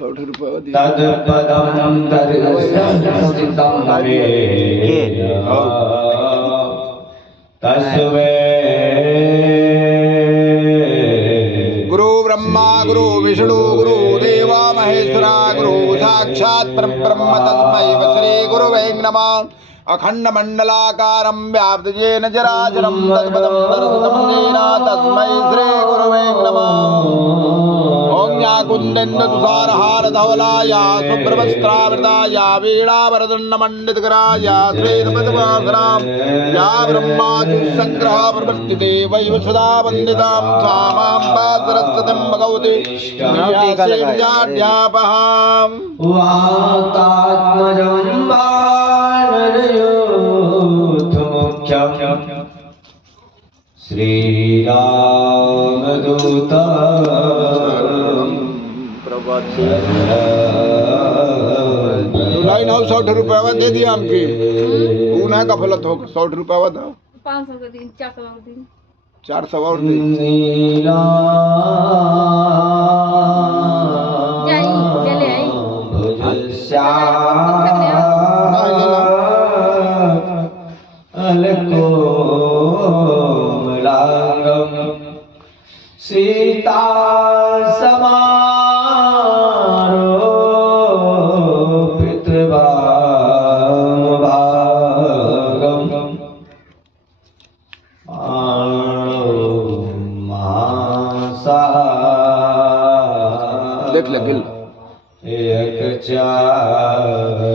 तत्पदं दर्शितं मे तस्मै गुरु ब्रह्मा गुरु विष्णु गुरु देवा महेश्वरा गुरु साक्षात् परब्रह्म तस्मै श्री गुरुवे नमः। अखंड मंडलाकारं व्याप्त येन चराचरं तत्पदं दर्शितं येन तस्मै श्री गुरुवे नमः। ओम या कुंदेन्द्र तुषारहार धवलाया शुभ्रवस्त्रावृताया वीणावरदण्डमण्डितकराया श्वेतपद्मासनां या ब्रह्मादि संग्रह प्रवर्तिते वैव सदा वन्दितां स्वामां सरस्वतीं भगवती व्यासोऽध्यापहां वातात्मजं वानरयोधमुख्यं श्रीरामदूत लाइन हाउस 100 रुपया दे दिया हमके कौन है कफलत हो 100 रुपया था 500 का दिन 400 का दिन 400 और दे सीता समारोपित भागम देख ले गिल एक चापम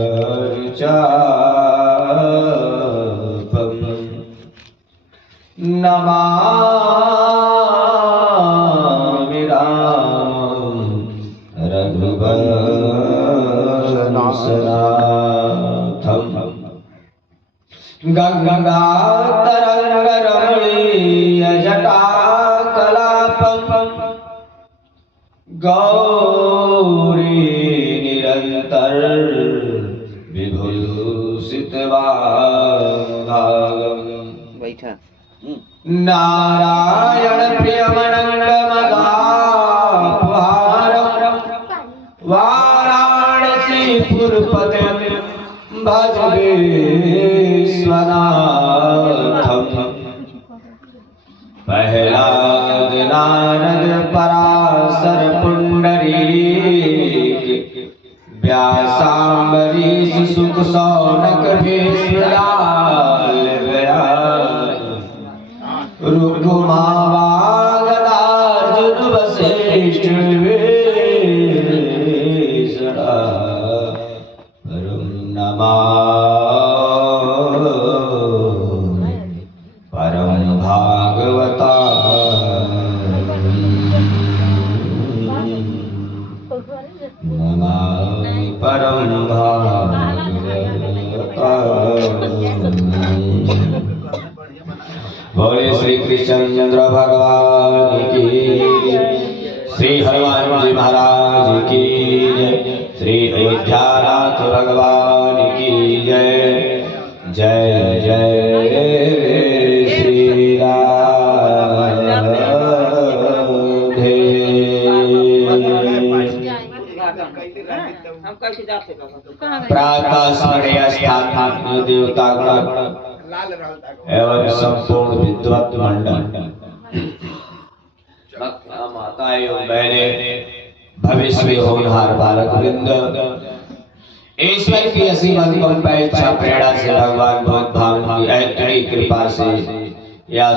नमामि रामं रघुवंशनाथं गंगातरंगरमणीयजटाकलापं गौरी निरंतर विभूषितवागं बैठा नारायण प्रियमनंगमदापहारं वाराणसीपुरपतिं भज विश्वनाथं प्रह्लाद नारद पराशर पुंडरीक व्यासाम्बरीश सुख शौनक भीष्मलाल रुक्मावागदार्जुन वसिष्ठ विभीषणा परं नमामि परं भागवता नमामि परं भागवता। बोले श्री कृष्णचंद्र भगवान की, श्री हनुमान जी महाराज की जय, श्री अयोध्यानाथ भगवान की जय। जय जय श्री राधे। प्रातः स्मरणीय स्थान देवता एवं संपूर्ण विद्वत मंडल माताएं एवं बहनें भविष्य में होनहार बालक वृंद ईश्वर की असीम अनुपम इच्छा प्रेरणा से भगवान बहुत भाव की ऐतरी कृपा से यह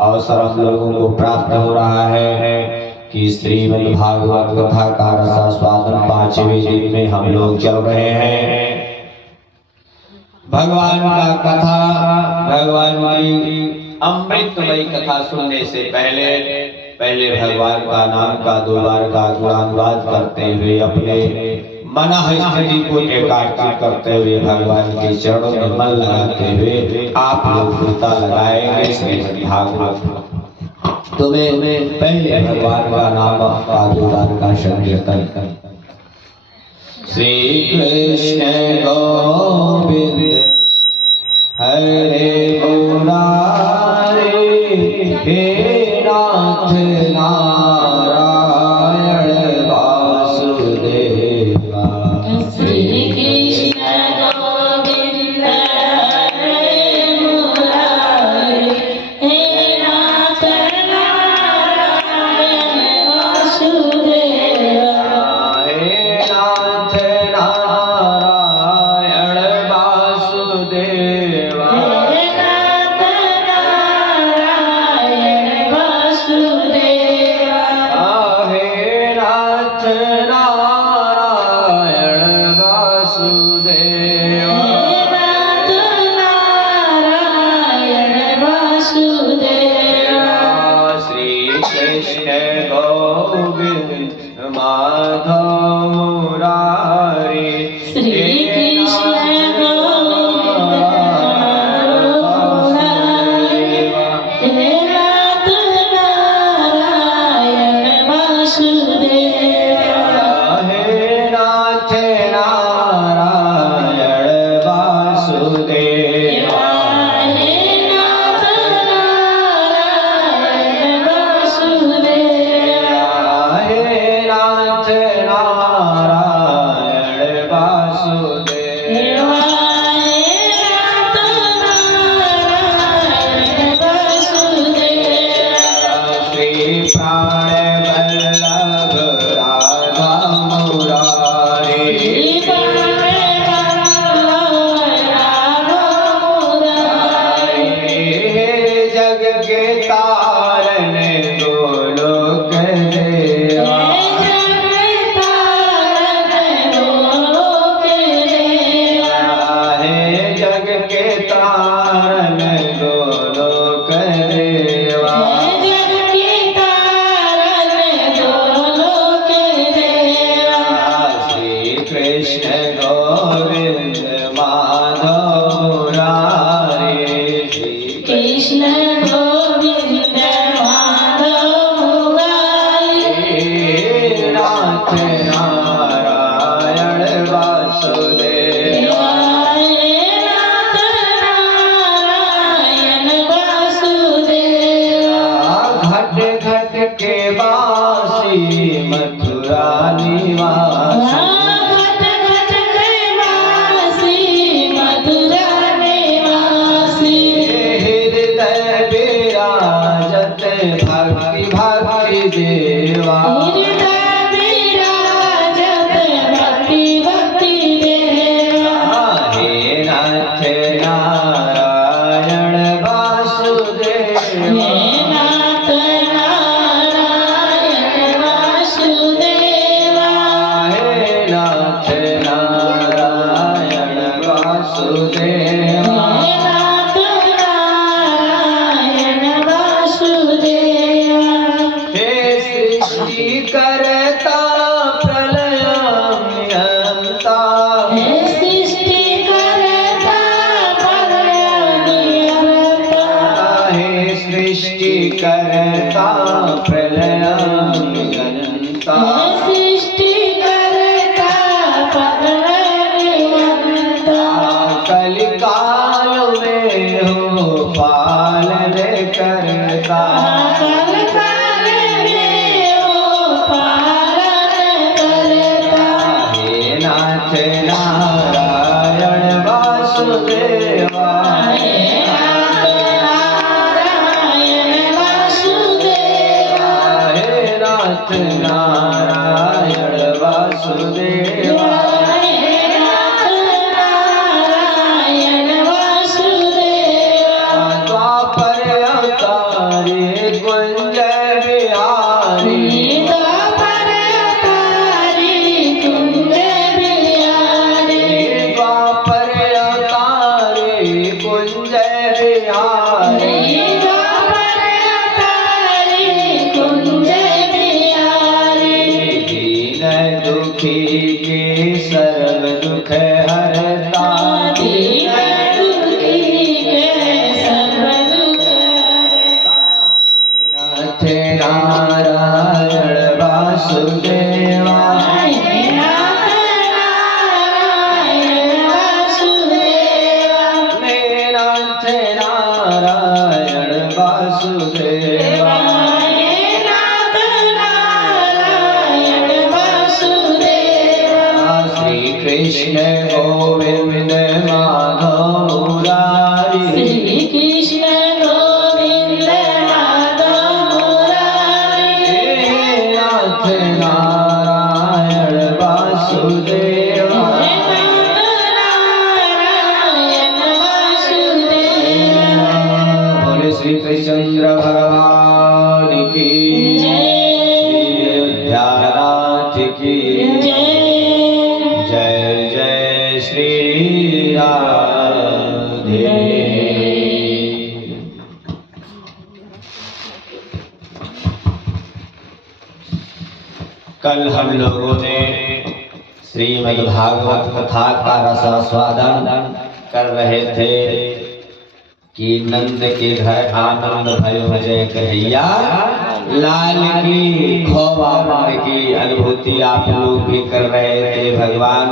अवसर हम लोगों को प्राप्त हो रहा है कि श्रीमद् भागवत कथा का रसास्वादन 5वें दिन में हम लोग चल रहे हैं। भगवान का कथा, भगवान की अमृतमयी कथा सुनने से पहले भगवान का नाम का 2 बार का गुणानुवाद करते हुए अपने मनः स्थिति को एकाग्र करते हुए भगवान के चरणों में मन लगाते हुए आप लोग फुर्ता लगाएंगे श्रीमद् भागवत। तुम्हें पहले भगवान का नाम का 2 बार का संकीर्तन कर। श्री कृष्ण गोविंद हरे मुरारे हे नाथ नारायण वासुदेव नारायण वासुदेव श्री कृष्ण गोविंद माधव मुरारी श्री कृष्ण करता प्रलयंता सृष्टि करता परमनियंता कलिकाल में हो पालन करता कलिकाल में हो पालन करता हे नाथ नारायण वासुदेवा नारायण वासुदेवा नारायण वासुदेवा द्वापर अवतारी कुंजय बिहारी द्वापर अवतारी कुंजय बिहारी द्वापर अवतारी कुंजय बिहारी दुखी के सर्व दुख हरता दीन दुखी के सर्व दुख नाथ नारायण वासुदेवा नाथ नारायण वासुदेवा नाथ नारायण वासुदेवा कृष्ण गोविंद माधव मुरारी श्री कृष्ण गोविंद माधव मुरारी नाथ नारायण वासुदेवा नारायण वासुदेवा बोले श्री कृष्णचंद्र भगवान की जय श्री अयोध्यानाथ की जय जय जय श्री राधे। कल हम लोगों ने श्रीमद् भागवत कथा का रसास्वादन कर रहे थे कि नंद के घर आनंद भयो जय कन्हैया लाल की, खूब आनंद की अनुभूति आप लोग भी कर रहे थे। भगवान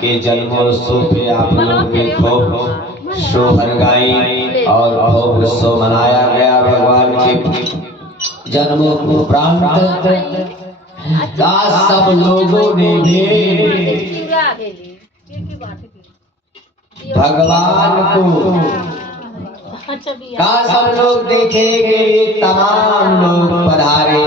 के जन्मोत्सव पे आप लोग भी खूब शोभन गाई और खूब उत्सव मनाया गया। भगवान के जन्मोपरांत का सब लोगों ने भी भगवान को का सब लोग देखने के लिए तमाम लोग पधारे।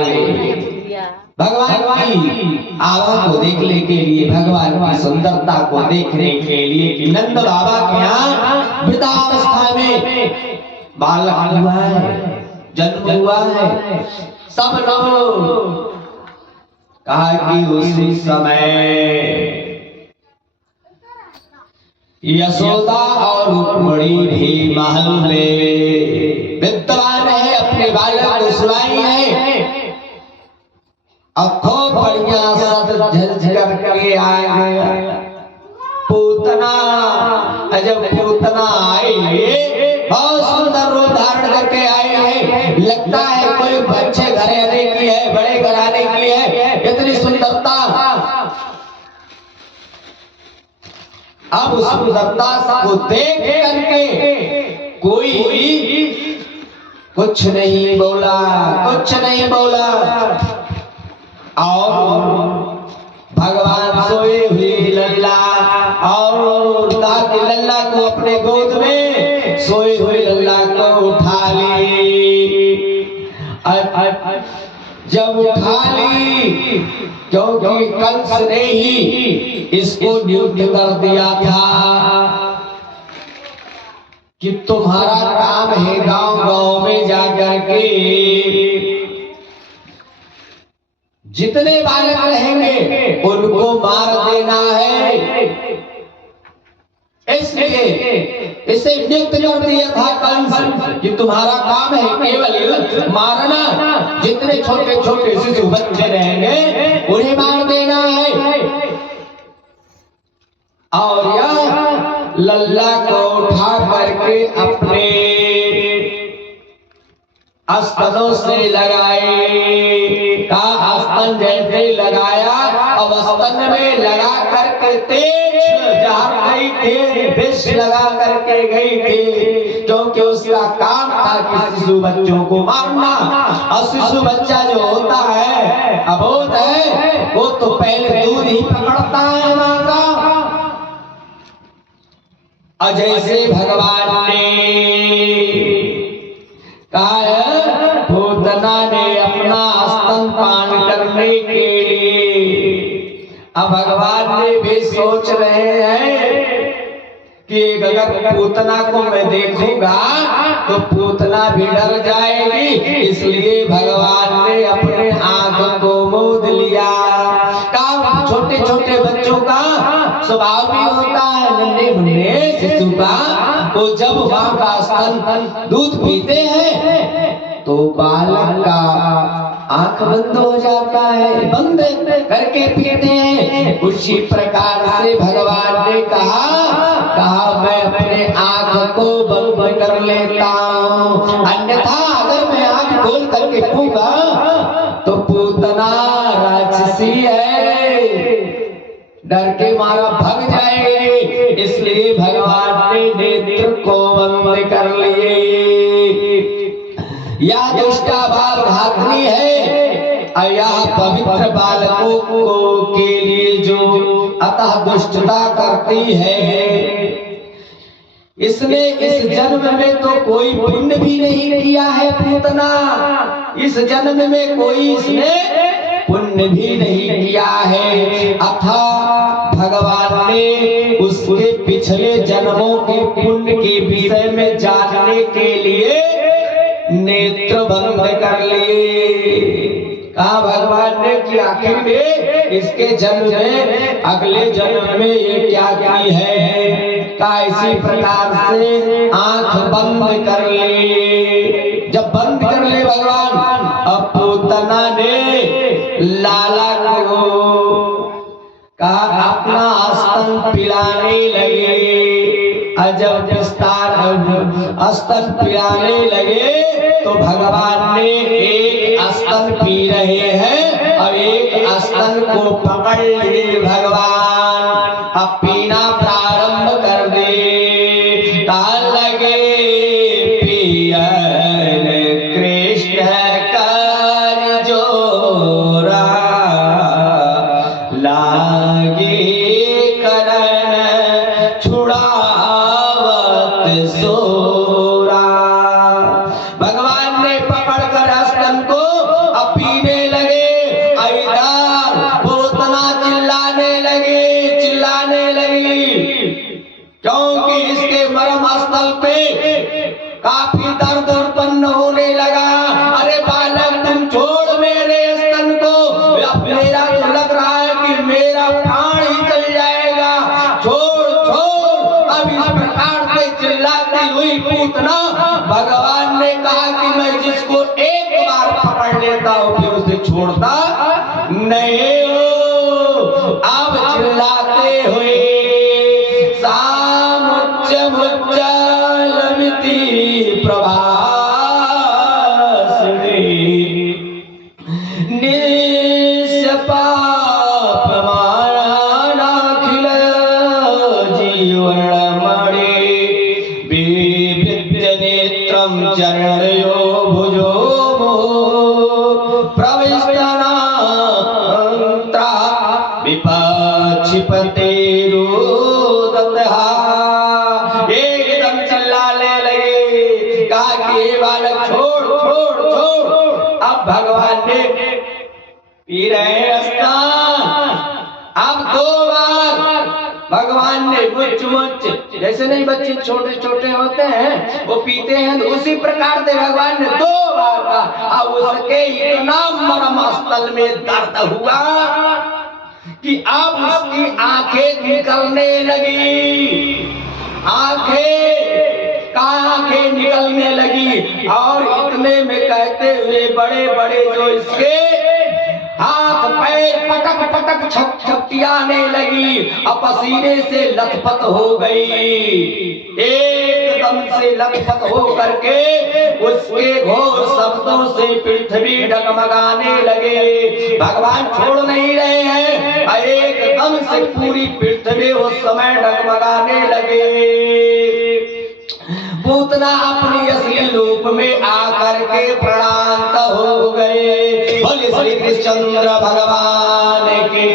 भगवान की आभा को देखने के लिए, भगवान की सुंदरता को देखने के लिए कि नंद बाबा के यहाँ वृद्धावस्था में बालक हुआ है, जन्म हुआ है। सब लोग कहा कि उसी समय यशोदा और रुक्मिणी भी महल में विद्वान है, अपने बालक को सुलाई है। अब खूब बढ़िया सद झज करके आए पूतना। जब पूतना आई, बहुत सुंदर रूप धारण करके आई है, लगता है कोई अच्छे घराने की है, बड़े घराने की है, इतनी सुंदरता। अब उस सुंदरता को देख करके कोई कुछ नहीं बोला, कुछ नहीं बोला। और भगवान सोए हुए लल्ला और लल्ला को अपने गोद में सोए हुए लल्ला को उठा ली। जब उठा ली, क्योंकि कंस ने ही इसको नियुक्त कर दिया था कि तुम्हारा काम है गांव-गांव में जाकर के जितने बालक रहेंगे उनको मार देना है। इसलिए इसे नियुक्त कर दिया था कंस कि तुम्हारा काम है केवल मारना। जितने छोटे छोटे शिशु बच्चे रहेंगे उन्हें मार देना है। और यह लल्ला को उठा करके अपने स्तनों से लगाए का स्तन जैसे लगाया और स्तन में लगा करके तेज जहर गई थी, विष लगा करके गई थी, क्योंकि उसका काम था कि शिशु बच्चों को मारना। और शिशु बच्चा जो होता है अबोध है, वो तो पहले दूध ही पकड़ता है मां का। और जैसे भगवान ने कहा, पूतना ने अपना स्तनपान करने के लिए, अब भगवान ने भी सोच रहे हैं कि अगर पूतना को मैं देखूंगा तो पूतना भी डर जाएगी। इसलिए भगवान ने अपने आंख को मूंद लिया। छोटे छोटे बच्चों का स्वभाव भी होता है, नन्हे मुन्ने शिशु का, तो जब मां का स्तन दूध पीते हैं तो बालक का आंख बंद हो जाता है, बंद करके पीते हैं। उसी प्रकार से भगवान ने कहा मैं अपने आंख को बंद कर लेता हूं, अन्यथा अगर मैं आंख खोल करके पीऊंगा तो पूतना राक्षसी है, डर के मारा भाग जाएंगे। इसलिए भगवान ने नेत्र को बंद कर लिए। यह दुष्टा बाल घातनी है, यह पवित्र बालकों को के लिए जो अतः दुष्टता करती है। इसने इस जन्म में तो कोई पुण्य भी नहीं किया है पूतना, इस जन्म में कोई इसने पुण्य भी नहीं किया है। अतः भगवान ने उसके पिछले जन्मों के पुण्य के विषय में जानने के लिए नेत्र बंद कर लिए। कहा भगवान ने कि आखिर में इसके जन्म में अगले जन्म में ये क्या की है। कहा इसी प्रकार से आंख बंद कर ले। जब बंद कर ले भगवान, अब पूतना ने लाला को कहा अपना स्तन पिलाने लगे। जब स्तन पिलाने लगे तो भगवान ने एक स्तन पी रहे हैं और एक स्तन को पकड़ लिए भगवान। अब पीना प्रारंभ कर दे। ताल लगे पियन कृष्ण कर जोरा, लागे करण छुड़ावत सोरा। भगवान ने पकड़कर स्तन को अब पीने लगे। इधर पूतना चिल्लाने लगी क्योंकि इसके मर्म स्थल पे काफी दर्द उत्पन्न होने लगा। अरे बालक तुम छोड़ मेरे स्तन को, अब मेरा तो लग रहा है कि मेरा प्राण ही चल जाएगा। छोड़ छोड़। अब इस प्रकार से चिल्लाती हुई पूतना भगवान ने कहा कि मैं जिसको एक बार पकड़ लेता हूँ फिर उसे छोड़ता नहीं हो। अब चिल्लाते हुए सामुच्च मुच्चलमिति प्रभासिनी निष्पापमानाखिल जीवनमणि बिभृत्य नेत्रं चरणयो भुजो प्रविष्टना विपक्षिपते एकदम चिल्लाने लगे। कहा कि बालक छोड़ छोड़ छोड़। अब भगवान ने पी रहे हैं स्तन। अब 2 बार भगवान ने मुच मुच, जैसे नहीं बच्चे छोटे छोटे होते हैं वो पीते हैं, उसी प्रकार से भगवान ने 2 बार कहा। अब उसके इतना मर्म स्थल में दर्द हुआ कि अब उसकी आंखें निकलने लगी। आंखें निकलने लगी और इतने में कहते हुए बड़े बड़े जो इसके हाथ पैर पटक पटक छपछपियाने लगी, पसीने से लथपथ हो गई। एकदम से लथपथ हो करके उसके घोर शब्दों से पृथ्वी डगमगाने लगे। भगवान छोड़ नहीं रहे हैं। एकदम से पूरी पृथ्वी उस समय डगमगाने लगे। पूतना अपनी असली रूप में आकर के प्रणांत हो गए। बोले श्री कृष्णचंद्र भगवान की।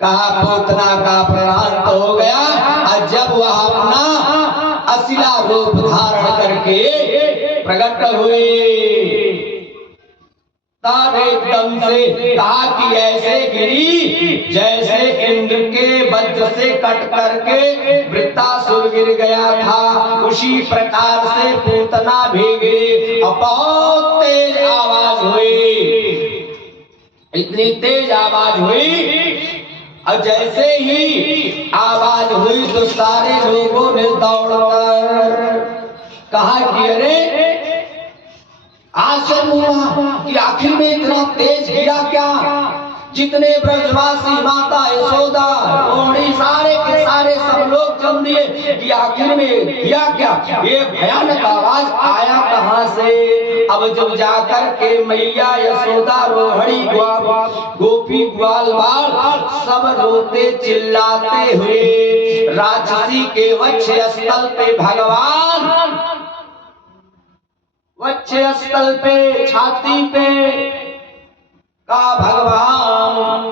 कहा पूतना का प्राणांत हो गया और जब वह अपना असला रूप धारण करके प्रकट हुए तब एकदम से कहा कि ऐसे गिरी जैसे इंद्र के वज्र से कट करके वृत्तासुर गिर गया था, उसी प्रकार से पूतना भी गिरी। बहुत तेज आवाज हुई, इतनी तेज आवाज हुई और जैसे ही आवाज हुई तो सारे लोगों ने दौड़कर कहा कि अरे आश्चर्य हुआ कि आखिर में इतना तेज गिरा क्या। जितने ब्रजवासी माता यशोदा रोहिणी सारे के सारे सब लोग जम दिए कि आखिर में किया क्या, ये भयानक आवाज आया कहां से। अब जब जाकर के मैया यशोदा रोहिणी गोपी ग्वाल बाल सब रोते चिल्लाते हुए राक्षसी के वक्ष स्थल पे भगवान वक्ष स्थल पे छाती पे का भगवान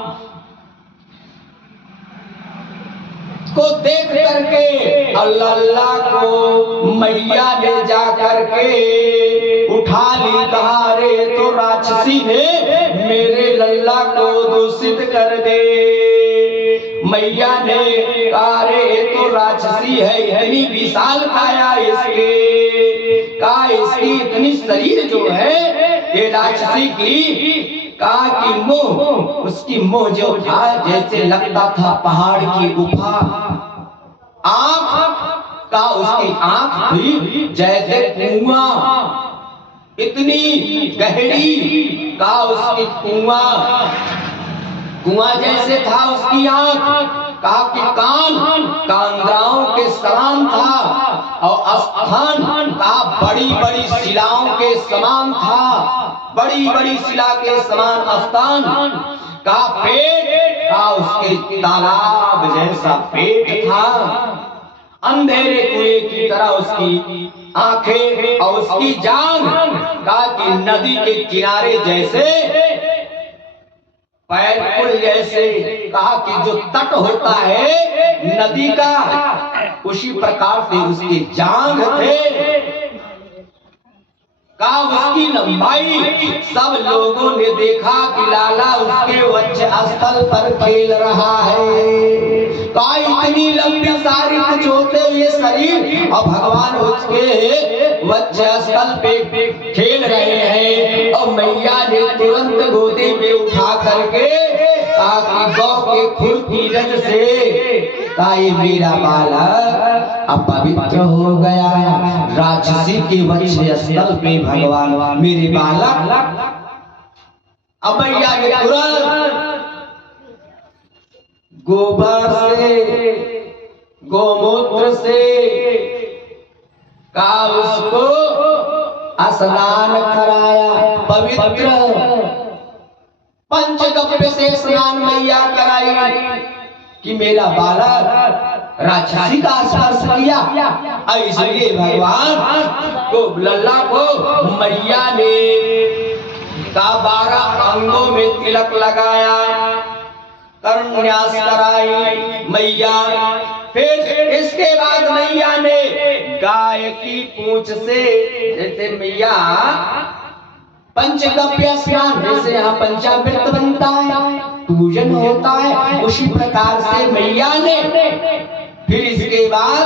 को देख करके अल्लाह को मैया ने जा करके उठा ली। कहा रे तो राक्षसी ने मेरे लल्ला को दूषित कर दे। मैया ने कहा रे तो राक्षसी है, इतनी विशाल काया इसके, का इसकी इतनी शरीर जो है ये राक्षसी की कहा कि मुंह, उसकी मुंह जो था जैसे लगता था पहाड़ की गुफा, आंख का उसकी आंख थी जैसे कुआं, इतनी गहरी का उसकी कुआं जैसे था उसकी आंख। कहा कि कान कांद्राओं के समान था और स्थान का बड़ी बड़ी शिलाओं के समान था, बड़ी बड़ी शिला के समान स्थान का पेट का उसके तालाब जैसा पेट था, अंधेरे कुएं की तरह उसकी आंखें और उसकी जांघ का कि नदी के किनारे जैसे, पैर पुल जैसे, कहा कि जो तट होता है नदी का उसी प्रकार से उसके जांघ थे। का उसकी लंबाई सब लोगों ने देखा कि लाला उसके वक्षस्थल पर खेल रहा है। का इतनी लंबी सारी कुछ होते हुए शरीर और भगवान उसके वक्षस्थल पे खेल रहे हैं। और मैया ने तुरंत गोदी में उठा करके ताकि गौ के खुर की रज से का ये मेरा बालक अपवित्र हो गया, राक्षसी के वक्षस्थल पे भगवान मेरे बालक। अब मैया ने तुरंत गोबर से, गोमूत्र से का उसको स्नान कराया, पवित्र पंचगव्य से स्नान मैया कराई कि मेरा बालक राक्षसी का स्पर्श किया। इसलिए भगवान को लल्ला को मैया ने का 12 अंगों में तिलक लगाया, कर्मन्यास कराई मैया। फिर इसके बाद मैया ने गाय की पूंछ से, जैसे मैया पंचगव्य स्नान, जैसे यहाँ पंचामृत बनता है, पूजन होता है, उसी प्रकार से मैया ने फिर इसके बाद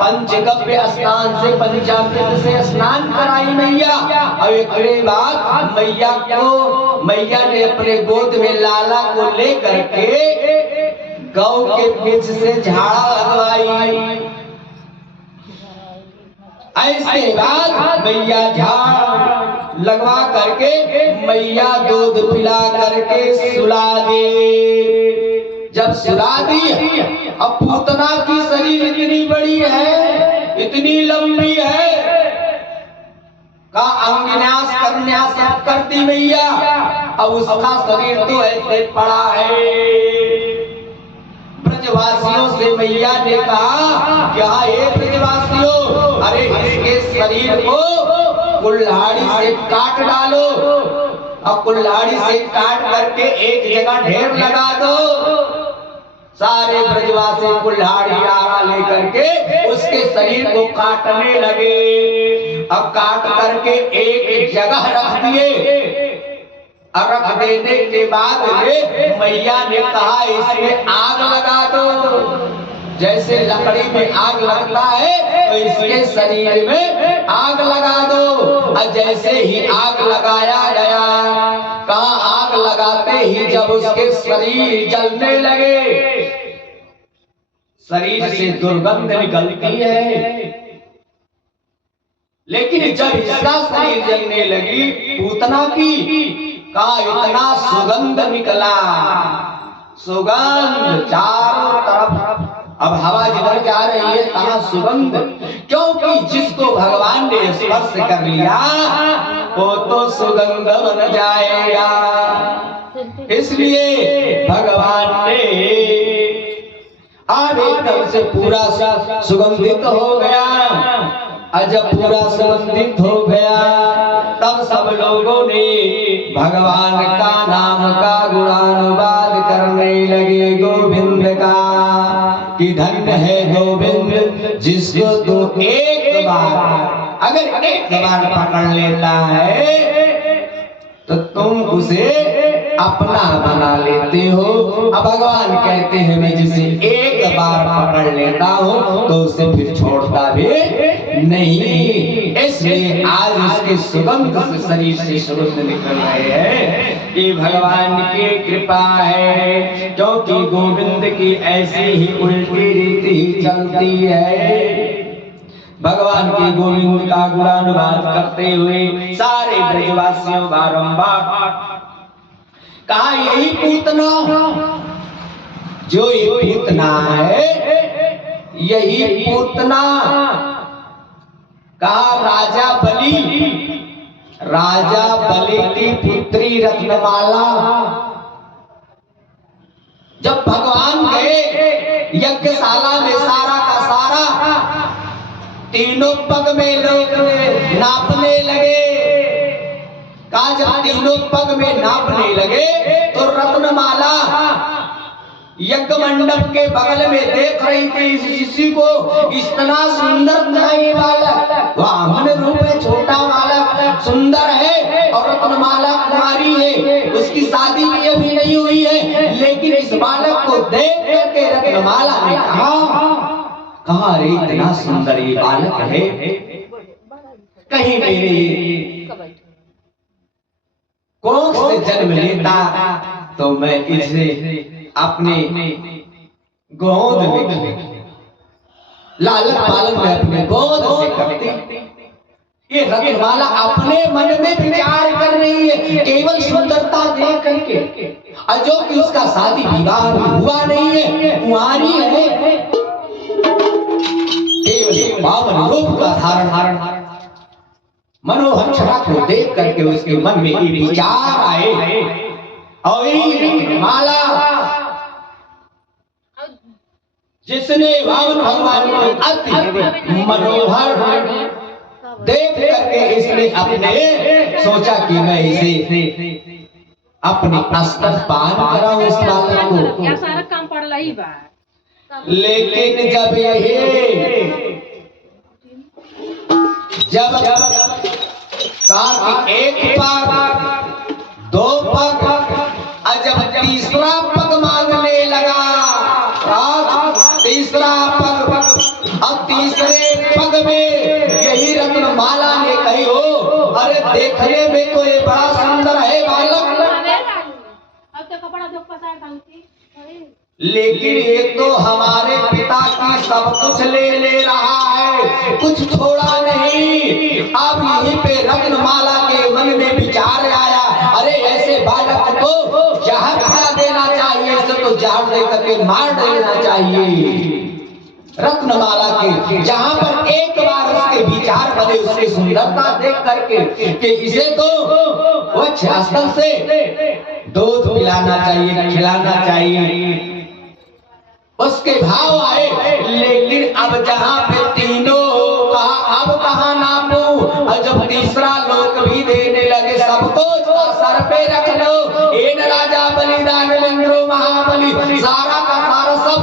पंचगव्य स्नान से, पंचामृत से स्नान कराई मैया। और एक बाद मैया ने अपने गोद में लाला को लेकर के गौ के बीच से झाड़ा लगवाई। इसके बाद मैया झाड़ लगवा करके मैया दूध पिला करके सुला दे। जब सुला दी, अब पूतना की शरीर इतनी बड़ी है, इतनी लंबी है, का अंगन्यास करन्यास सब करती मैया। अब उसका शरीर तो ऐसे पड़ा है। ब्रजवासियों से मैया ने कहा क्या ये ब्रजवासियों, अरे इसके शरीर को कुल्हाड़ी से काट डालो और कुल्हाड़ी से काट करके एक जगह ढेर लगा दो। सारे ब्रजवासी कुल्हाड़ी आरा लेकर के उसके शरीर को काटने लगे। अब काट करके एक जगह रख दिए। रख देने के बाद मैया ने कहा इसमें आग लगा दो। जैसे लकड़ी में आग लगता है तो इसके शरीर में आग लगा दो। और जैसे ही आग लगाया गया, कहा आग लगाते ही जब उसके शरीर जलने लगे, शरीर से दुर्गंध निकलती है, लेकिन जब इसका शरीर जलने लगी पूतना की, का इतना सुगंध निकला, सुगंध चारों तरफ। अब हवा जिधर जा रही है कहाँ सुगंध, क्योंकि जिसको भगवान ने स्पर्श कर लिया वो तो सुगंध बन जाएगा। इसलिए भगवान ने आज एकदम से पूरा सुगंधित हो गया। और जब पूरा सुगंधित हो गया तब सब लोगों ने भगवान का नाम का गुणानुवाद करने लगे, गोविंद का, कि धन्य है गोविंद जिसको तो एक बार, अगर एक बार पकड़ लेता है तो तुम उसे अपना बना लेते हो। अब भगवान कहते हैं मैं जिसे एक बार पकड़ लेता हूँ तो उसे फिर छोड़ता भी नहीं, इसलिए आज उसके सुगंध से शरीर से सुगंध निकल रहे हैं। ये भगवान की कृपा है, क्योंकि गोविंद की ऐसी ही उल्टी रीति चलती है। भगवान के गोविंद का गुणानुवाद करते हुए सारे ब्रजवासियों बारंबार कहा, यही पूतना, जो ये पूतना है, यही पूतना कहा राजा बलि की पुत्री रत्नमाला। जब भगवान गए यज्ञशाला में सारा का सारा तीनों पग में लोग नापने लगे। कहा जब तीनों पग में नापने लगे तो रत्नमाला यज्ञ मंडप के बगल में देख रही थी इस ऋषि को। इतना सुंदर था ये बालक, वामन रूप है, छोटा बालक सुंदर है और रत्नमाला कुमारी है, उसकी शादी भी अभी नहीं हुई है। लेकिन इस बालक को देख करके रत्नमाला ने कहा अरे इतना सुंदर ये बालक है, कहीं मेरे कोख से जन्म लेता तो मैं इसे अपने गोद में लालन पालन में अपने गोद से करती। ये रत्नमाला अपने मन में विचार कर रही है, केवल सुंदरता देख करके, और जो कि उसका शादी विवाह हुआ नहीं है, कुंवारी है। केवल पावन रूप का धारण मनोहर छटा को देख करके उसके मन में ये विचार आए, और रत्नमाला जिसने वामन भगवान को अति मनोहर देख करके इसने अपने सोचा कि मैं इसे अपने स्तनपान कराऊं इस बालक को। क्या सारा काम पड़ रही बा। लेकिन जब कहा कि एक पग, दो पग, और जब तीसरा पग मांगने लगा, तीसरा पग, अब तीसरे पग में यही रत्नमाला ने कही, हो अरे देखने में तो ये बड़ा सुंदर है बालक, लेकिन ये तो हमारे पिता की सब कुछ ले रहा है, कुछ छोड़ा नहीं। अब यहीं पे रत्नमाला के मन में विचार आया, अरे ऐसे बालक को जहर खिला देना चाहिए, इसे तो जहर दे करके मार देना चाहिए। रत्नमाला के जहां पर एक बार उसके विचार बने, उसकी सुंदरता देख करके कि इसे तो वक्षस्थल से दूध पिलाना चाहिए, खिलाना चाहिए, उसके भाव आए। लेकिन अब जहां पे तीनों कहा अब कहां नापू, और जब तीसरा लोक भी देने लगे, सबको सर पे रख लो, इन राजा बलिदान इंद्रो महाबली, सारा का सारा सब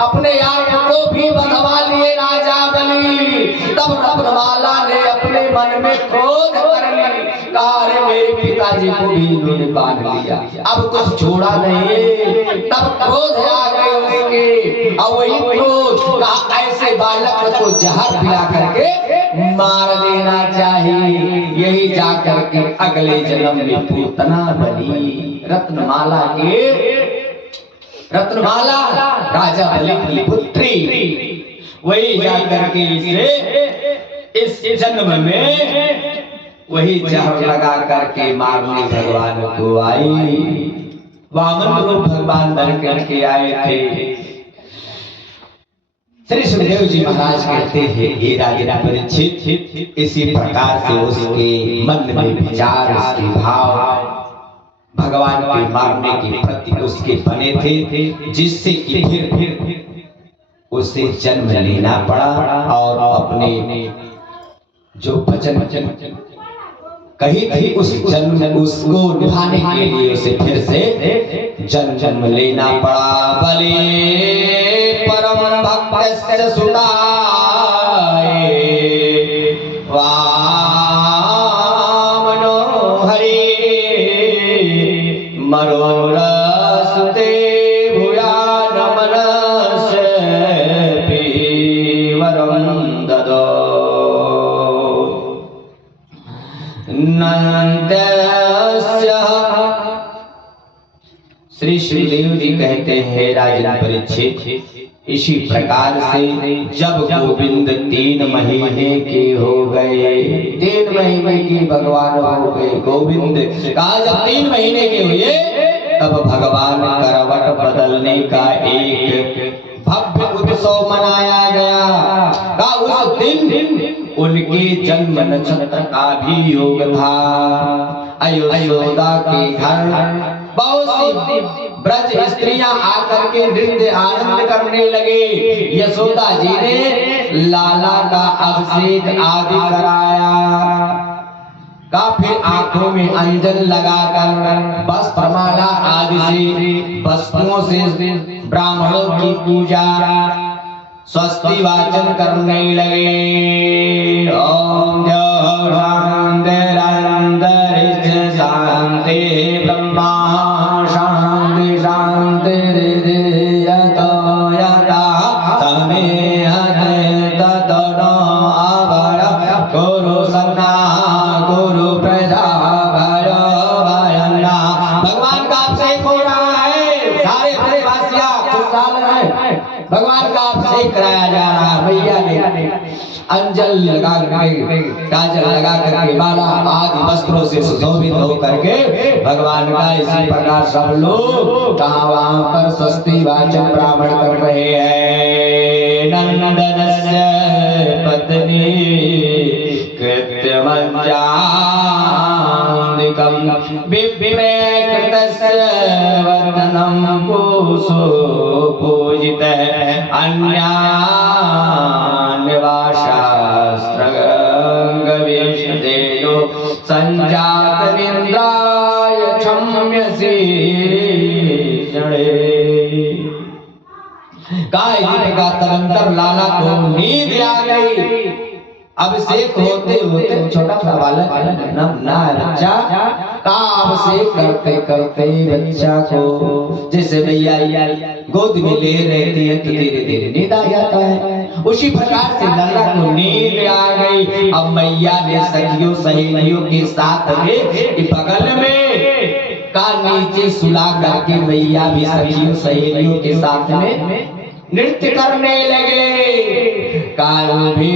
अपने आप को भी बंधवा लिए राजा बलि। तब रत्नमाला ने अपने मन में क्रोध कर ली, कहा अरे मेरे पिताजी को भी इन्होंने बांध लिया, अब कुछ छोड़ा नहीं। तब क्रोध आ गए उसके, और वही क्रोध कहा ऐसे बालक को जहर पिला करके मार देना चाहिए। यही जाकर के अगले जन्म में पूतना बनी, रत्नमाला राजा बलि की पुत्री, वही जाकर के इस जन्म में वही जहर लगा करके मारने भगवान को आई। वामन रूप भगवान धर करके आए थे। श्री सुखदेव जी महाराज कहते हैं, हे राजा परीक्षित, इसी प्रकार से उसके मन में विचार, उसके भाव भगवान के मारने के प्रति उसके बने थे, जिससे कि फिर उसे जन्म लेना पड़ा, और अपने जो वचन कही थी उस जन्म उसको निभाने के लिए उसे फिर से जन्म लेना पड़ा। बलि परम भक्त सुताए वामनो हरि मनोरसते भूयान मनस पीवरम ददो। सुखदेव जी कहते हैं राजन परीक्षित, इसी प्रकार से जब गोविंद 3 महीने के हो गए, 3 महीने के भगवान हो गए गोविंद, कहा जब 3 महीने के हुए तब भगवान करवट बदलने का एक भव्य उत्सव मनाया गया। का उस दिन उनके जन्म नक्षत्र का भी योग था। यशोदा के घर बहुत सी ब्रज स्त्रियां आकर के नृत्य आनंद करने लगे। यशोदा जी ने लाला का अभिषेक आदि कराया, फिर आंखों में अंजन लगाकर वस्त्रमाला आदि से वस्तुओं से ब्राह्मणों की पूजा स्वस्ति वाचन करने लगे। ओम शांति शांति ब्रह्मा शांति शांति यतो यथा समेहते ततो अभय गुरु सन्ना गुरु प्रजा भयो भयन्ना। भगवान का अभिषेक हो रहा है, सारे ब्रजवासिया खुशहाल है, भगवान का अभिषेक कराया जा रहा है। मैया ने अंजल लगा करके काजल लगा करके माला आदि वस्त्रों से सुशोभित होकर के भगवान का इसी प्रकार सब लोग कहाँ वहाँ पर स्वस्ति वाचन ब्राह्मण कर रहे हैं। नंदनस्य पत्नी कृत्यमंजान्दिकं विप्रेकृतस्य वदनं पूषो पूजितः अन्यान्यवाशास्त्रगवेशदेनो संजातमिन्द्राय क्षम्यसि तदंतर लाला को नींद आ गई। अभिषेक होते होते छोटा सा बालक ना बच्चा का अभिषेक करते करते बच्चा को जैसे मैया गोद में ले रहती है तो धीरे धीरे नींद आ जाता है, उसी प्रकार से लाला को नींद आ गई। अब मैया ने सखियों सहेलियों के साथ में बगल में का नीचे सुला करके मैया भी सखियों सहेलियों के साथ में नृत्य करने लगे। काल भी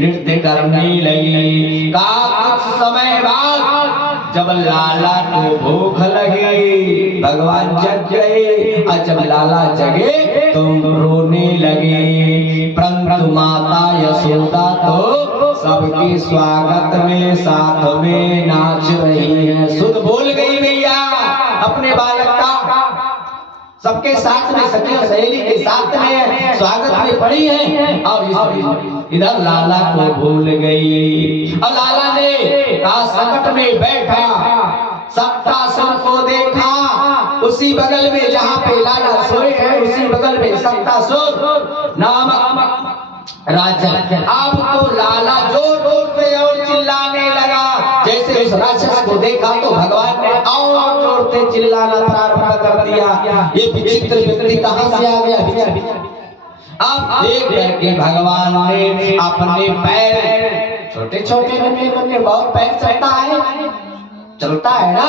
नृत्य करने लगी। कुछ समय बाद जब लाला को भूख लगी, भगवान जग गए और जब लाला जगे तो रोने लगे। परंतु माता यशोदा तो सबके स्वागत में साथ में नाच रही है। सुध बोल गई मैया अपने बालक का, सबके साथ में सखी सहेली के साथ में स्वागत में पड़ी है और इधर लाला को भूल गई। और लाला ने संकट में बैठा सप्तासुर को देखा, उसी बगल में जहाँ पे लाला सोए हैं उसी बगल में सप्तासुर नामक राजा। अब तो लाला जोर से और चिल्लाने लगा। जैसे उस राक्षस को देखा तो भगवान ने और जोर से चिल्लाना प्रारंभ कर दिया। ये विचित्र व्यक्ति कहाँ से आ गया? अब देख करके भगवान ने अपने पैर, छोटे छोटे नन्हे बहुत पैर चलता है ना,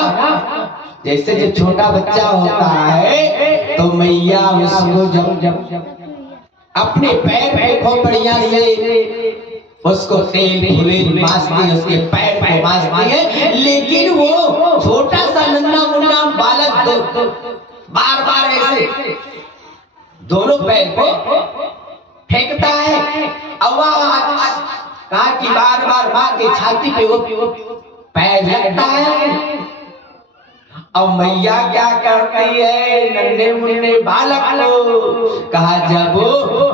जैसे जब छोटा बच्चा होता है तो मैया उसको जब अपने पैर पे खूब बढ़िया से उसको तेल फूले मासती है, उसके पैर को मासती है, लेकिन वो छोटा सा नन्हा मुन्ना बालक बार बार ऐसे दोनों पैर को फेंकता है। कहा कि बार बार माँ की छाती पे वो पैर लगता है। अब मैया क्या करती है नन्हे मुन्ने बालक को, कहा जब वो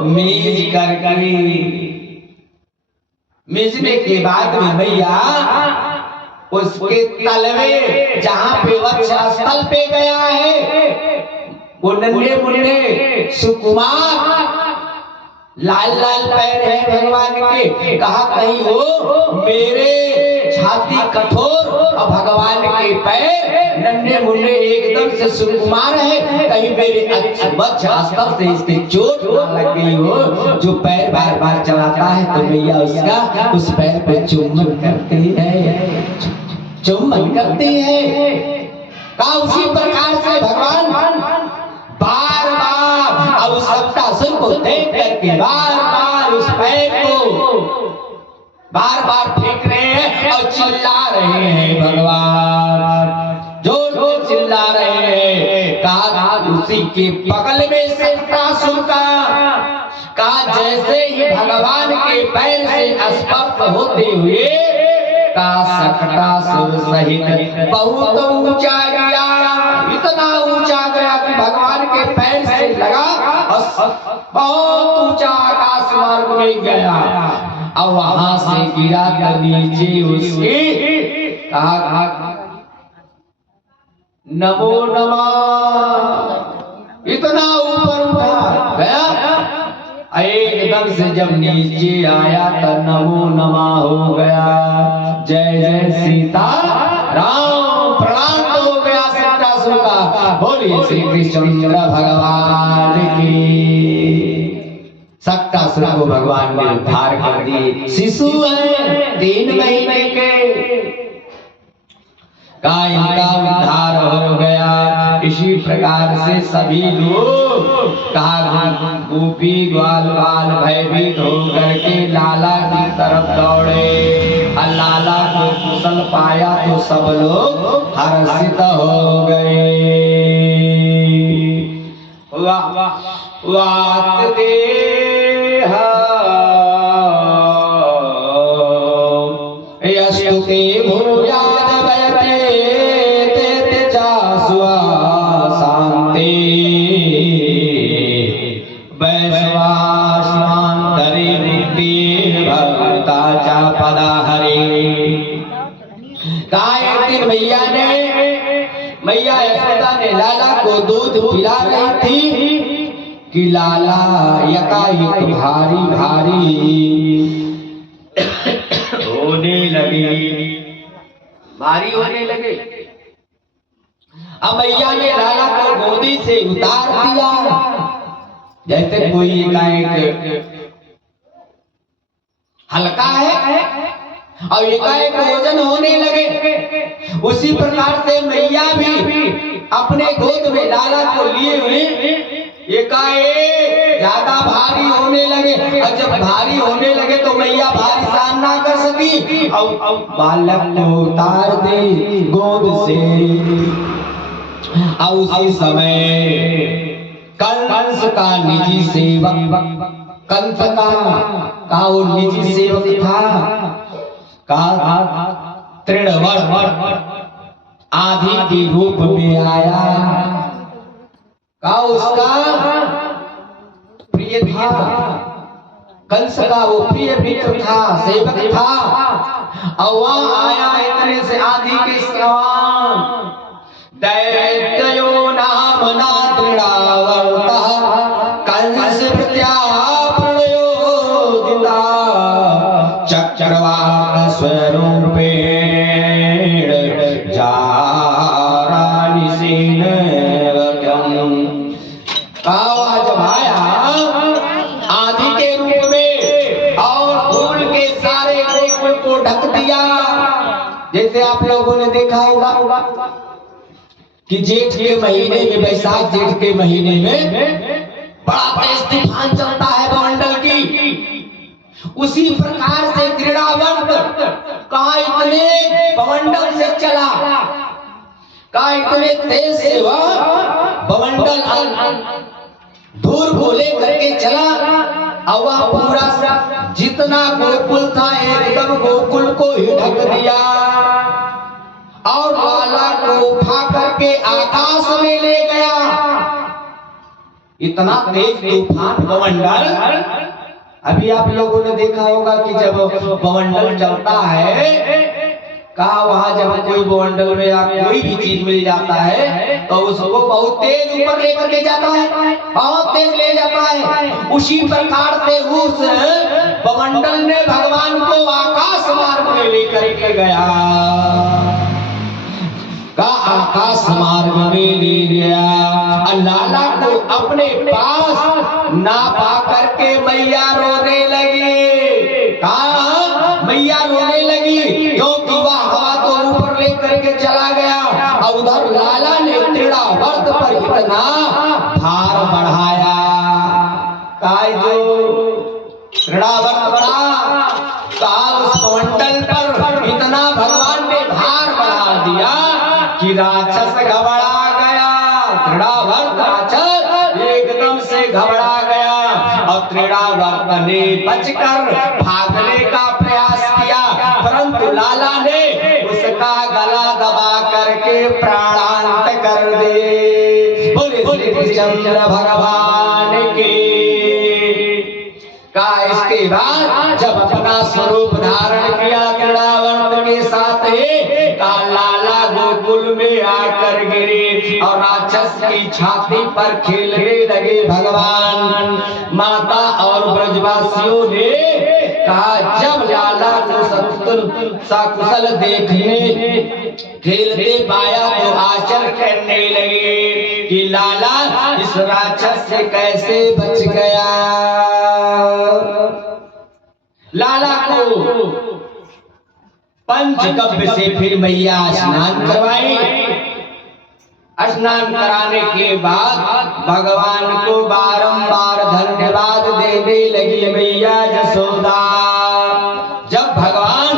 मीज करके मिजने के बाद में मैया उसके तलवे जहाँ पे वक्षस्थल पे गया है वो नन्हे मुन्ने सुकुमार लाल लाल पैर है भगवान के, कहा कहीं वो मेरे छाती कठोर और भगवान के पैर नन्हे मुन्ने एकदम से सुकुमार है, कहीं मेरे वक्षस्थल से इसके चोट लग गई हो। जो पैर बार बार चलाता है तो मैया उसका उस पैर पे चुम्बन करती है, चुम्बन करती है। का उसी प्रकार से भगवान बार बार अब उस सप्तासुर को देख करके बार बार उस पैर को बार बार फेंक रहे हैं और चिल्ला रहे हैं भगवान, जोर जोर चिल्ला रहे हैं। कहा उसी के बगल में से सप्तासुर का जैसे ही भगवान के पैर से स्पर्श होते हुए का सप्तासुर सहित बहुत ऊंचा गया, इतना ऊंचा गया कि भगवान के पैर से लगा और बहुत ऊंचा आकाश मार्ग में गया और वहां से गिरा तो नीचे उसके कहा नमो नमः, इतना ऊपर उठा गया, एकदम से जब नीचे आया तो नमो नमः हो गया। जय जय सीता राम, प्रणाम तो हो गया सप्तासुर का। बोलिए श्री कृष्ण भगवान की। सप्तासुर को भगवान ने उद्धार कर दी। शिशु है 3 महीने के, इनका उद्धार हो गया। इसी प्रकार से सभी लोग कहा गोपी ग्वाल बाल भयभीत होकर के लाला की तरफ दौड़े और लाला को कुशल पाया तो सब लोग हर्षित हो गए। वात देहा यस्तुते भूयाद वयते ते चासुआ शांति वैश्वास्मान्तरे मुक्ति भगवता चा पदा हरे। एक दिन मैया यशोदा ने लाला को दूध पिला रही थी कि लाला यकायक भारी भारी होने लगे, भारी होने लगे। अब मैया ने लाला को गोदी से उतार दिया, जैसे कोई एकाएक हल्का है और एकाएक वजन होने लगे। उसी प्रकार से मैया भी अपने गोद में लाला को लिए हुए एकाएक ज्यादा भारी होने लगे और जब भारी होने लगे तो मैया भारी सहन ना कर सकी और बालक को उतार दे गोद से। और उसी समय कंस का निजी सेवक, कंस का वो निजी सेवक था, का तृणवर्ण आदि के रूप में आया, का उसका प्रिय था, कंस का वो प्रिय मित्र था, सेवक था। और वहां आया इतने से आदि के समान दैत्यो नाम ना तृणावर्तः कंस प्रत्याप्रणयोदिता चक्रवाक स्वरूपेण जारानिसेन जब आया आदि के रूप में और फूल के सारे गोकुल को ढक दिया। जैसे आप लोगों ने देखा होगा कि जेठ के महीने में, वैशाख जेठ के महीने में बड़ा तेज तूफान चलता है बवंडल की, उसी प्रकार से तृणावर्त कहा इतने बवंडल से चला, कहा इतने तेज से वह बवंडल दूर को लेकर के चला और वह पूरा जितना गोकुल था एकदम गोकुल को ही ढक दिया और लाला को उठा करके आकाश में ले गया। इतना तेज तूफान बवंडल, अभी आप लोगों ने देखा होगा कि जब बवंडल चलता है, कहा वहां जब कोई बवंडल में या कोई भी चीज मिल जाता है तो उसको बहुत तेज ऊपर लेकर के जाता है, बहुत तेज ले जाता है। उसी प्रकार से उस बवंडल ने भगवान को आकाश मार्ग में लेकर के गया, का आकाश मार्ग में ले गया। लाला को अपने पास ना पा करके मैया रोने लगी, कहा मैया रोने लगी क्योंकि वह हवा तो ऊपर लेकर के चला गया और उधर लाला ने तृणावर्त पर इतना भार बढ़ाया। काय जो तृणावर्त बड़ा काल मंडल पर इतना भगवान ने भार बढ़ा दिया कि राक्षस घबरा गया। तृणावर्त राक्षस एकदम से घबरा गया और तृणावर्त ने बचकर भागने का प्रयास किया, परंतु लाला ने उसका गला दबा करके प्राणांत कर दे। बोले श्री कृष्ण भगवान की। का इसके बाद जब अपना स्वरूप धारण किया तृणावर्त के साथ का लाला गोकुल में आकर गिरे और राक्षस की छाती पर खेलने लगे भगवान। माता और ब्रजवासियों ने कहा जब लाला को सकुशल देखने खेलते पाया तो आचर करने लगे कि लाला इस राक्षस से कैसे बच गया। लाला को पंचगव्य से फिर मैया स्नान करवाई। स्नान कराने के बाद भगवान को बारंबार धन्यवाद देने लगी मैया यशोदा। जब भगवान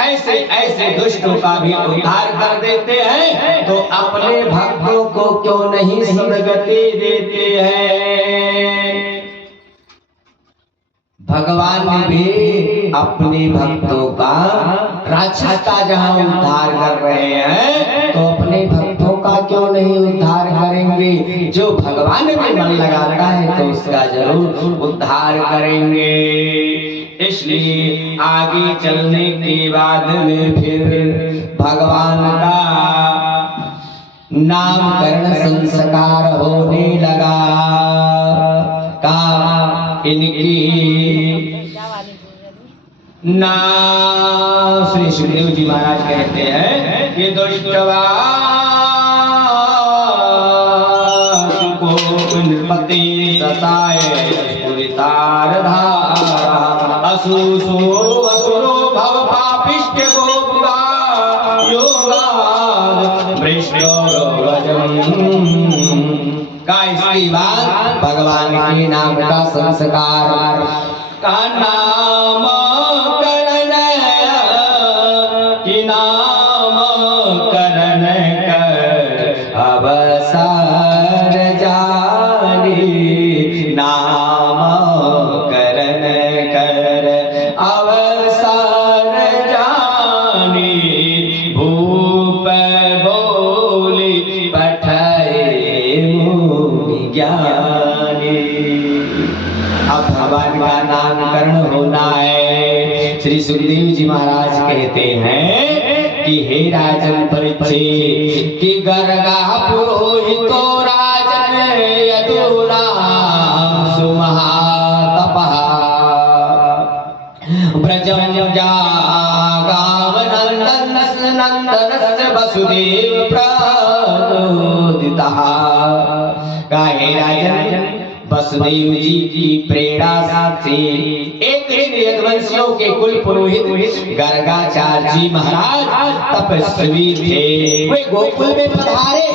ऐसे ऐसे दुष्टों का भी उद्धार कर देते हैं तो अपने भक्तों को क्यों नहीं सदगति देते हैं। भगवान ने भी अपने भक्तों का राक्षस का जहाँ उद्धार कर रहे हैं तो अपने भक्तों का क्यों नहीं उद्धार करेंगे। जो भगवान में मन लगाता है तो उसका जरूर उद्धार करेंगे। इसलिए आगे चलने के बाद में फिर भगवान का नामकरण संस्कार होने लगा। का इनकी नाम श्री सुखदेव जी महाराज कहते हैं कि दुष्टवा को नृपति सताए स्फुरितार धारा असुसो असुरो भव पापिष्ट गोपुरा योगाद भ्रष्टो का। इसके बाद भगवान के नाम का संस्कार का नाम करण की नाम करण कर अवसर जानी। नाम करण कर अवसर जानी भूप बोली पठाए मुनि ज्ञानी। अब भगवान का नामकरण होना है। श्री सुखदेव जी महाराज कहते हैं कि हे राजन परीक्षित कि गर्गा पुरोहितो राजन यदुना सुमहातपः ब्रजं जागाव नंदनस्य वसुदेव प्रचोदितः। का हे राजन वसुदेव जी की प्रेरणा से एक दिन यदुवंशियों के कुल पुरोहित गर्गाचार्य जी महाराज तपस्वी थे। वे गोकुल में पधारे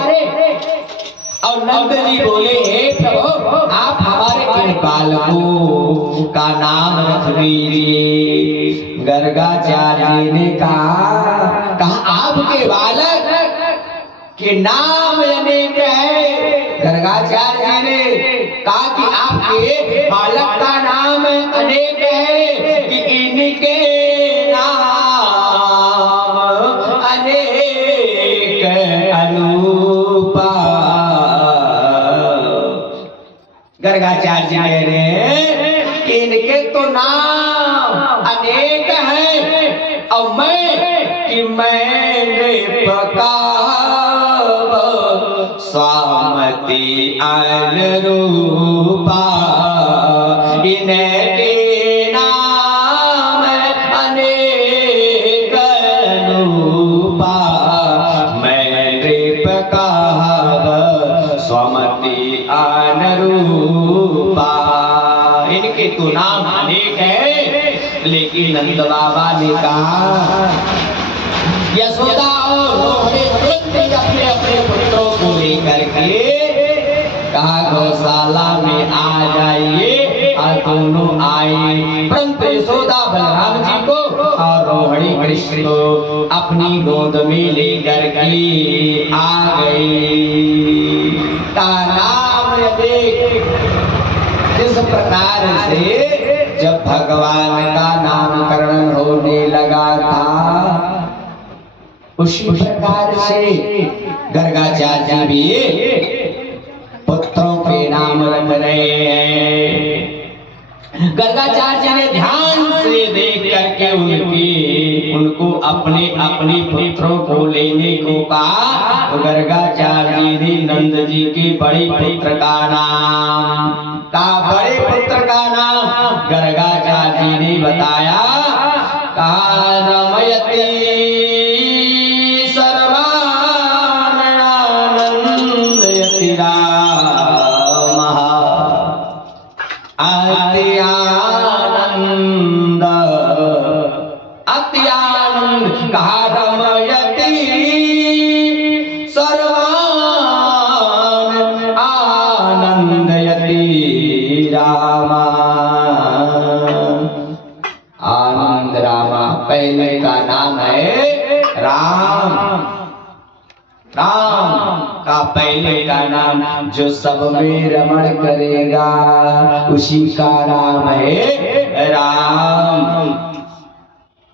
और नंद जी बोले हे प्रभु आप हमारे किन बालकों का नाम रख दीजिए। गर्गाचार्य ने कहा आपके बालक के नाम अनेक है। गर्गाचार्य ने कहा कि आपके बालक का नाम अनेक है कि इनके नाम अनेक अनुपा। गर्गाचार्य ने इनके तो नाम अनेक हैं और मैंने पका स्वामति अनुरूपा। इनके नाम अनेक अनुरूपा मैंने पका स्वामति अनुरूपा। इनके तो नाम अनेक है लेकिन नंद बाबा ने कहा यशोदा और रोहिणी तुरंत अपने अपने पुत्रों को लेकर के कहा गौशाला में आ जाइए, और दोनों आए। परंतु यशोदा बलराम जी को और रोहिणी कृष्ण को अपनी गोद में लेकर के आ गई। का नाम देख जिस प्रकार से जब भगवान का नामकरण होने लगा था, उसी प्रकार से गर्गाचार्य भी पुत्रों के नाम रख रहे हैं। गर्गाचार्य ने ध्यान से देख करके उनको अपने अपने पुत्रों को लेने को कहा। तो गर्गाचार्य ने नंद जी के बड़े पुत्र का नाम बड़े पुत्र का नाम गर्गाचार्य ने बताया। कहा रमयति अत्यानंद कहा रमयति सर्वान आनंदयति रामा। आनंद रामा पहले का नाम है राम। राम का पहले का नाम जो सब में रमण करेगा उसी का नाम है राम।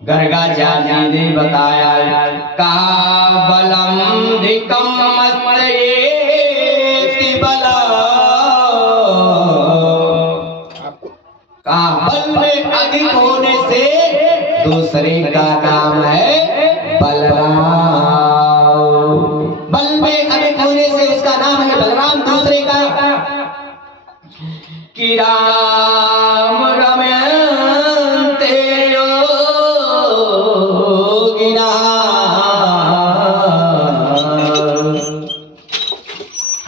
गर्गाचार्य ने बताया का बलम धिकम का बल में अधिक होने से दूसरे का नाम है बलराम। बल में अधिक होने से उसका नाम है बलराम, दूसरे का कि राम रमयन्ते योगिना।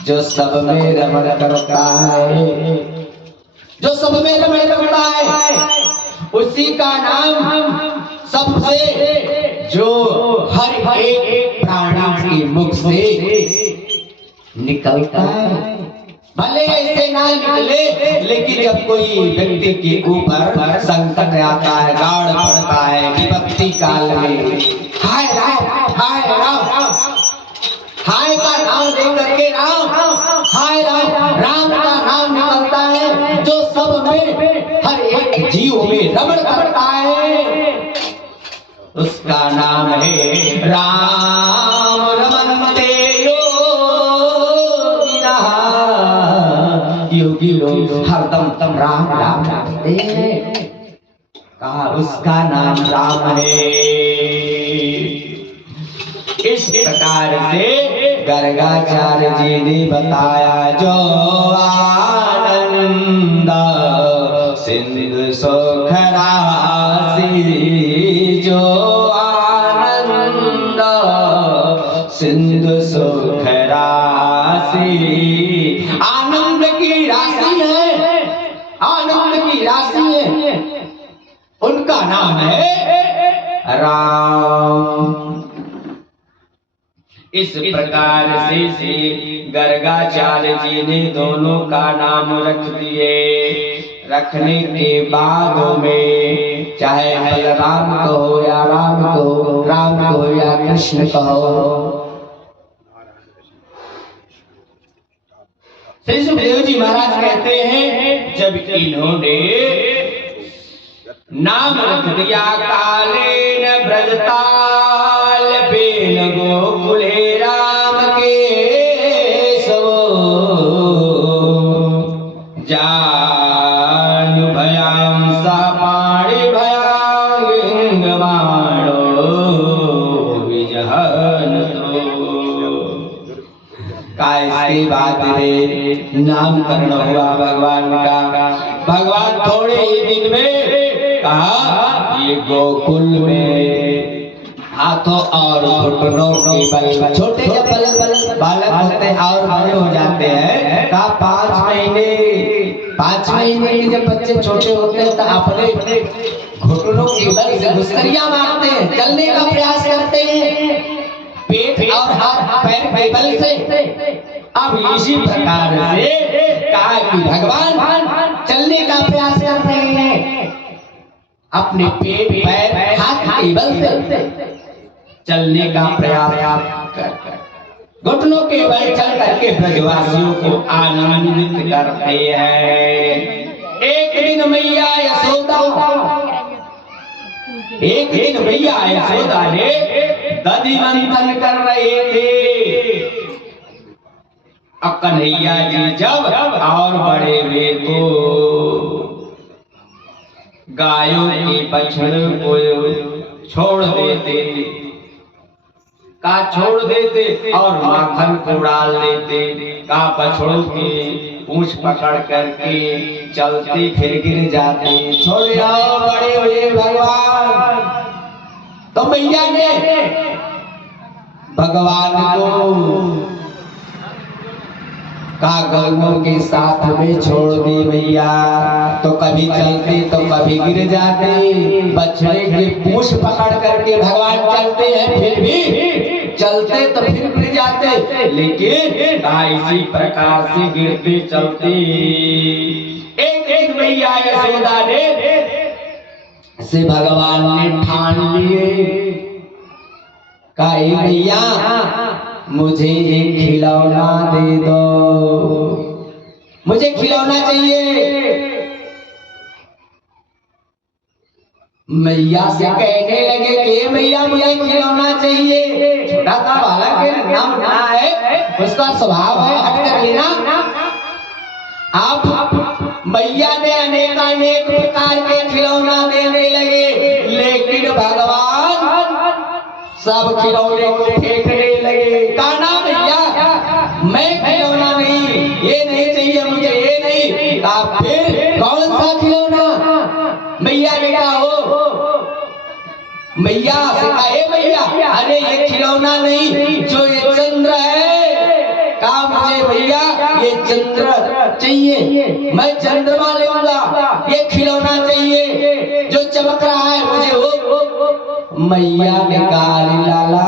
जो सब में रमण करता है, जो सब में रमण करता है उसी का नाम सबसे जो हर एक प्राणी के मुख से निकलता है। भले ऐसे ना निकले, लेकिन जब कोई व्यक्ति के ऊपर संकट आता है, गाड़ पड़ता है, विपत्ति काल में हाय राम हाय राम, हाय का नाम लेकर के राम हाय राम, राम का नाम निकलता है जो सब में हर एक जीव में रमण करता है, उसका नाम है राम रमन्ते योगिना। योगी लोग हरदम तम राम राम करते हैं, कहा उसका नाम राम है। इस प्रकार से गर्गाचार्य जी ने बताया जो आनंद सिंधु सुख राशि, जो आनंद सिंधु सुख राशि। आनंद की राशि है, आनंद की राशि है, उनका नाम है राम। इस प्रकार से गर्गाचार्य जी ने दोनों का नाम रख दिए। रखने के बाद में चाहे बलराम कहो या राम कहो, राम कहो या कृष्ण कहो, श्री सुखदेव जी महाराज कहते हैं जब इन्होंने नाम रख दिया कालेन ब्रजताल बेन गोकुले राम के सो जानु भयाम सपाणि भयांग माणो विजहन इसके बाद में नामकरण हुआ भगवान का। भगवान थोड़े ही दिन में कहा ये गोकुल में हाथों और घुटनों के बल, छोटे जब बालक होते हैं और बड़े हो जाते हैं, कहा 5 महीने नहीं है कि जब बच्चे छोटे होते हैं तो अपने घुटनों के बल से घुसकरियां मारते हैं, चलने का प्रयास करते हैं पेट और हाथ पैर के बल से। अब इसी प्रकार से कहा कि भगवान चलने का प्रयास करते हैं अपने पेट पैर हाथ के बल से चलने का प्रयास कर घुटनों के बल चल करके ब्रजवासियों को आनंदित करते हैं। एक दिन मैया यशोदा ने दधि मंथन कर रहे थे। अब कन्हैया जी जब और बड़े हुए तो गायों के बछड़े को छोड़ देते छोड़ देते और माखन को डाल देते। बछड़ों की पूंछ पकड़ करके चलते फिर गिर जाते। छोड़ आओ बड़े हुए भगवान। तो मैया ने भगवान को गौओं के साथ में छोड़ दी मैया। तो कभी चलते तो कभी गिर जाते। बछड़े के पूंछ पकड़ करके भगवान चलते हैं, फिर भी चलते तो फिर गिर जाते, लेकिन इसी प्रकार से गिरते चलते। एक मैया यशोदा ने से भगवान ने ठान लिए का मैया मुझे एक खिलौना दे दो, मुझे खिलौना चाहिए। मैया से कहने लगे कि मैया मुझे खिलौना चाहिए। छोटा सा बालक है, नाम ना है, उसका स्वभाव है हट कर लेना। आप मैया ने अनेक प्रकार के खिलौना देने लगे, लेकिन भगवान सब खिलौने को फेंकने लगे। काना भैया मैं खिलौना नहीं, ये नहीं चाहिए मुझे, ये नहीं। आप फिर कौन सा खिलौना? मैया ने कहा हो मैया से कहा मैया अरे ये खिलौना नहीं, जो ये चंद्र है, कहा मुझे भैया ये चंद्र चाहिए, मैं चंद्रमा लूंगा, ये खिलौना चाहिए जो चमक रहा है मुझे वो। मैया ने कहा लाला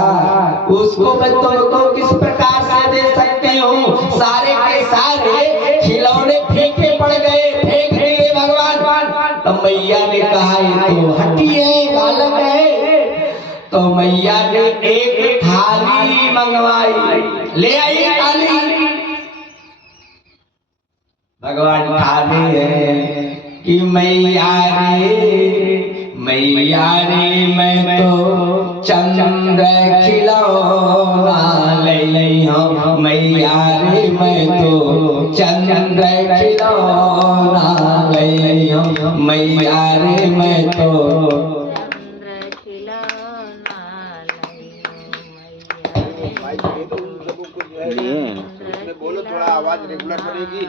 उसको मैं तुमको किस प्रकार से दे सकती हूँ? सारे के सारे खिलौने फीके पड़ गए, फेंक दिए भगवान। तो मैया ने कहा ये तो हट्टी है, बालक है। तो मैया ने एक थाली मंगवाई, ले आई थाली। भगवान थाली है कि मैया रे मैं तो चंद्र खिलौना ले हूँ। मैया रे मैं तो चंद्र खिलौना ले हूँ। मैया रे मैं तो बोलो, थोड़ा आवाज रेगुलर करेगी।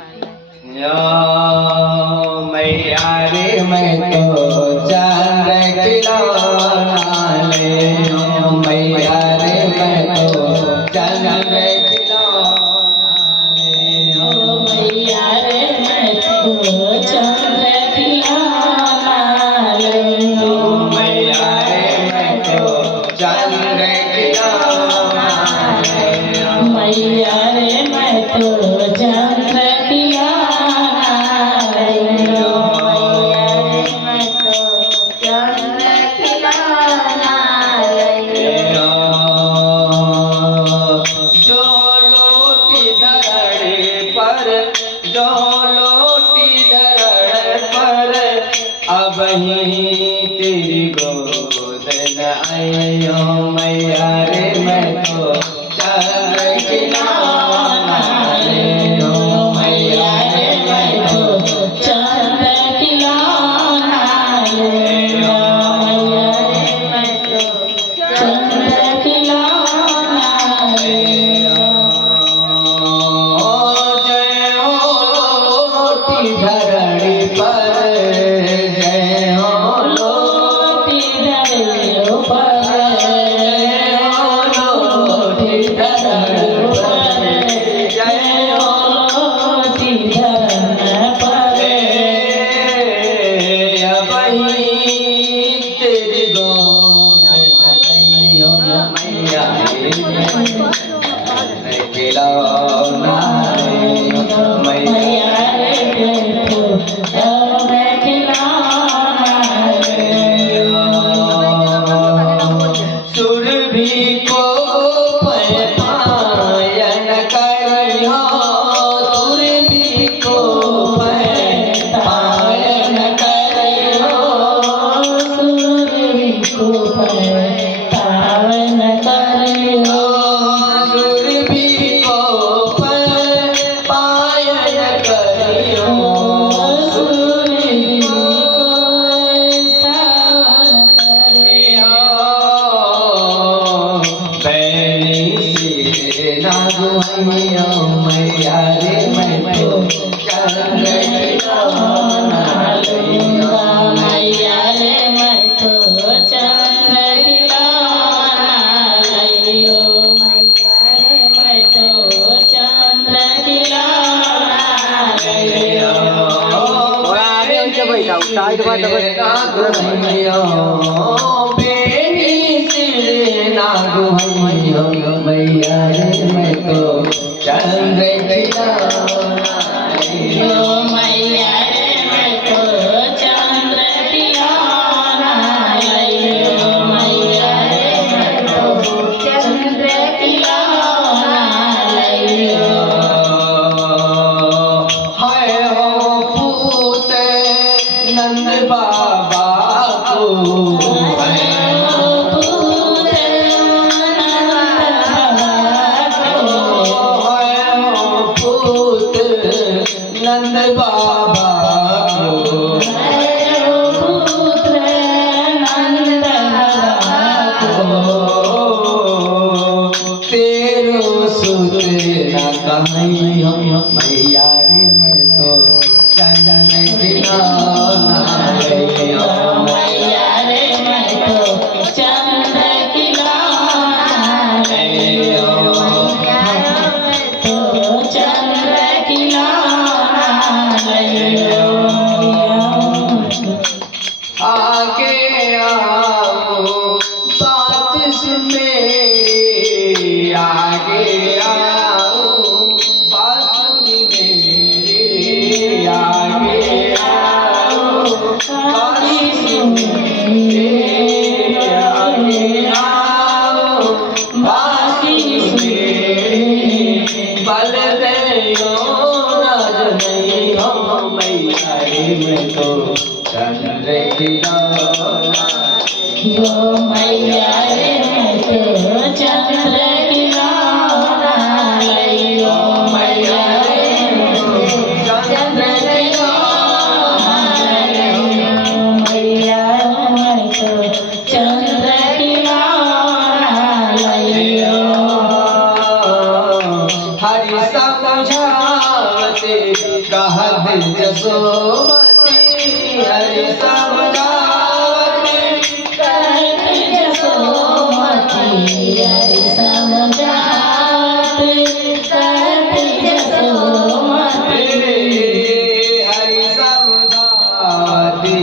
मैया रे मैं तो चंद्र खिलौना ले हूँ। मैया रे मैं तो चंद्र खिलौना ले हूँ। मैया रे मैं तो चंद्र खिलौना ले हूँ। मैया रे मैं तो चंद्र खिलौना ले हूँ। मैया रे मैं तो चंद्र तेरी गोद न आयो। मैया रे मैं तो चंद्र खिलौना ले हूँ। मैया रे मैं तो चंद्र खिलौना ले हूँ। मैया रे मैं तो चंद्र खिलौना ले हूँ। जय हो लोटी धरणी पर, जय हो लोटी धरणी पर। चंद्र खिलौना सुरभि को पायन करियो सुरभि को पायन करियो सुरभि को पावन करियो सुरभि को पायन करियो सुरभि को पावन करियो बैनी से नागुइयो मैया रे मैं तो चंद्र खिलौना लइयो मैया रे मैं तो चंद्र खिलौना लइयो मैया रे मैं तो चंद्र खिलौना लइयो बेनी सिर नागुइयो मैया रे मैं तो चंद्र खिलौना लइयो मैया रे मैं तो चंद्र खिलौना लइयो मैया रे मैं तो चंद्र खिलौना लइयो हाय हो पूत नंद बाबा को हाय हो पूत नंद बाबा को तेरो सुत न कहियो मैया रे मैं तो चंद्र खिलौना लइयो मैया रे मैं तो चंद्र खिलौना लइयो तो चंद्र खिलौना लइयो आगे आओ बात सुन मेरी आगे आओ बात सुन मेरी आगे आओ बात सुन मेरी आगे आओ बात सुन मेरी बल देयो राज नहीं हो मैया रे मैं तो चंद्र खिलौना यो मैया रे मैं तो चंद्र खिलौना लइयो मैया रे मैं तो चंद्र खिलौना लइयो मैया मैं तो चंद्र खिलौना लइयो हरि समझावते कहत जसोमती हरि समझावते कहत जसोमती हरि समझाते कहत जसोमती हरि समझावते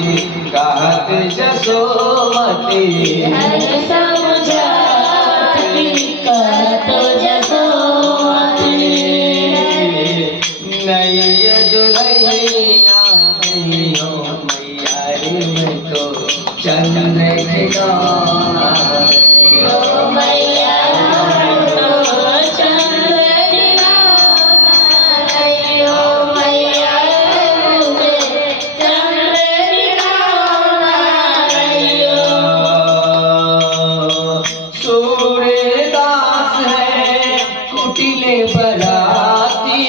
कहत जसोमती हरि समझाती कहत जसोमती नैया दुल्हैया नैयो मैया रे मैं तो चंद्र खिलौना यो मैया मैं तो चंद्र खिलौना लइयो मैया रे मुझे चंद्र खिलौना लइयो सूर्यदास है कुटिले बराती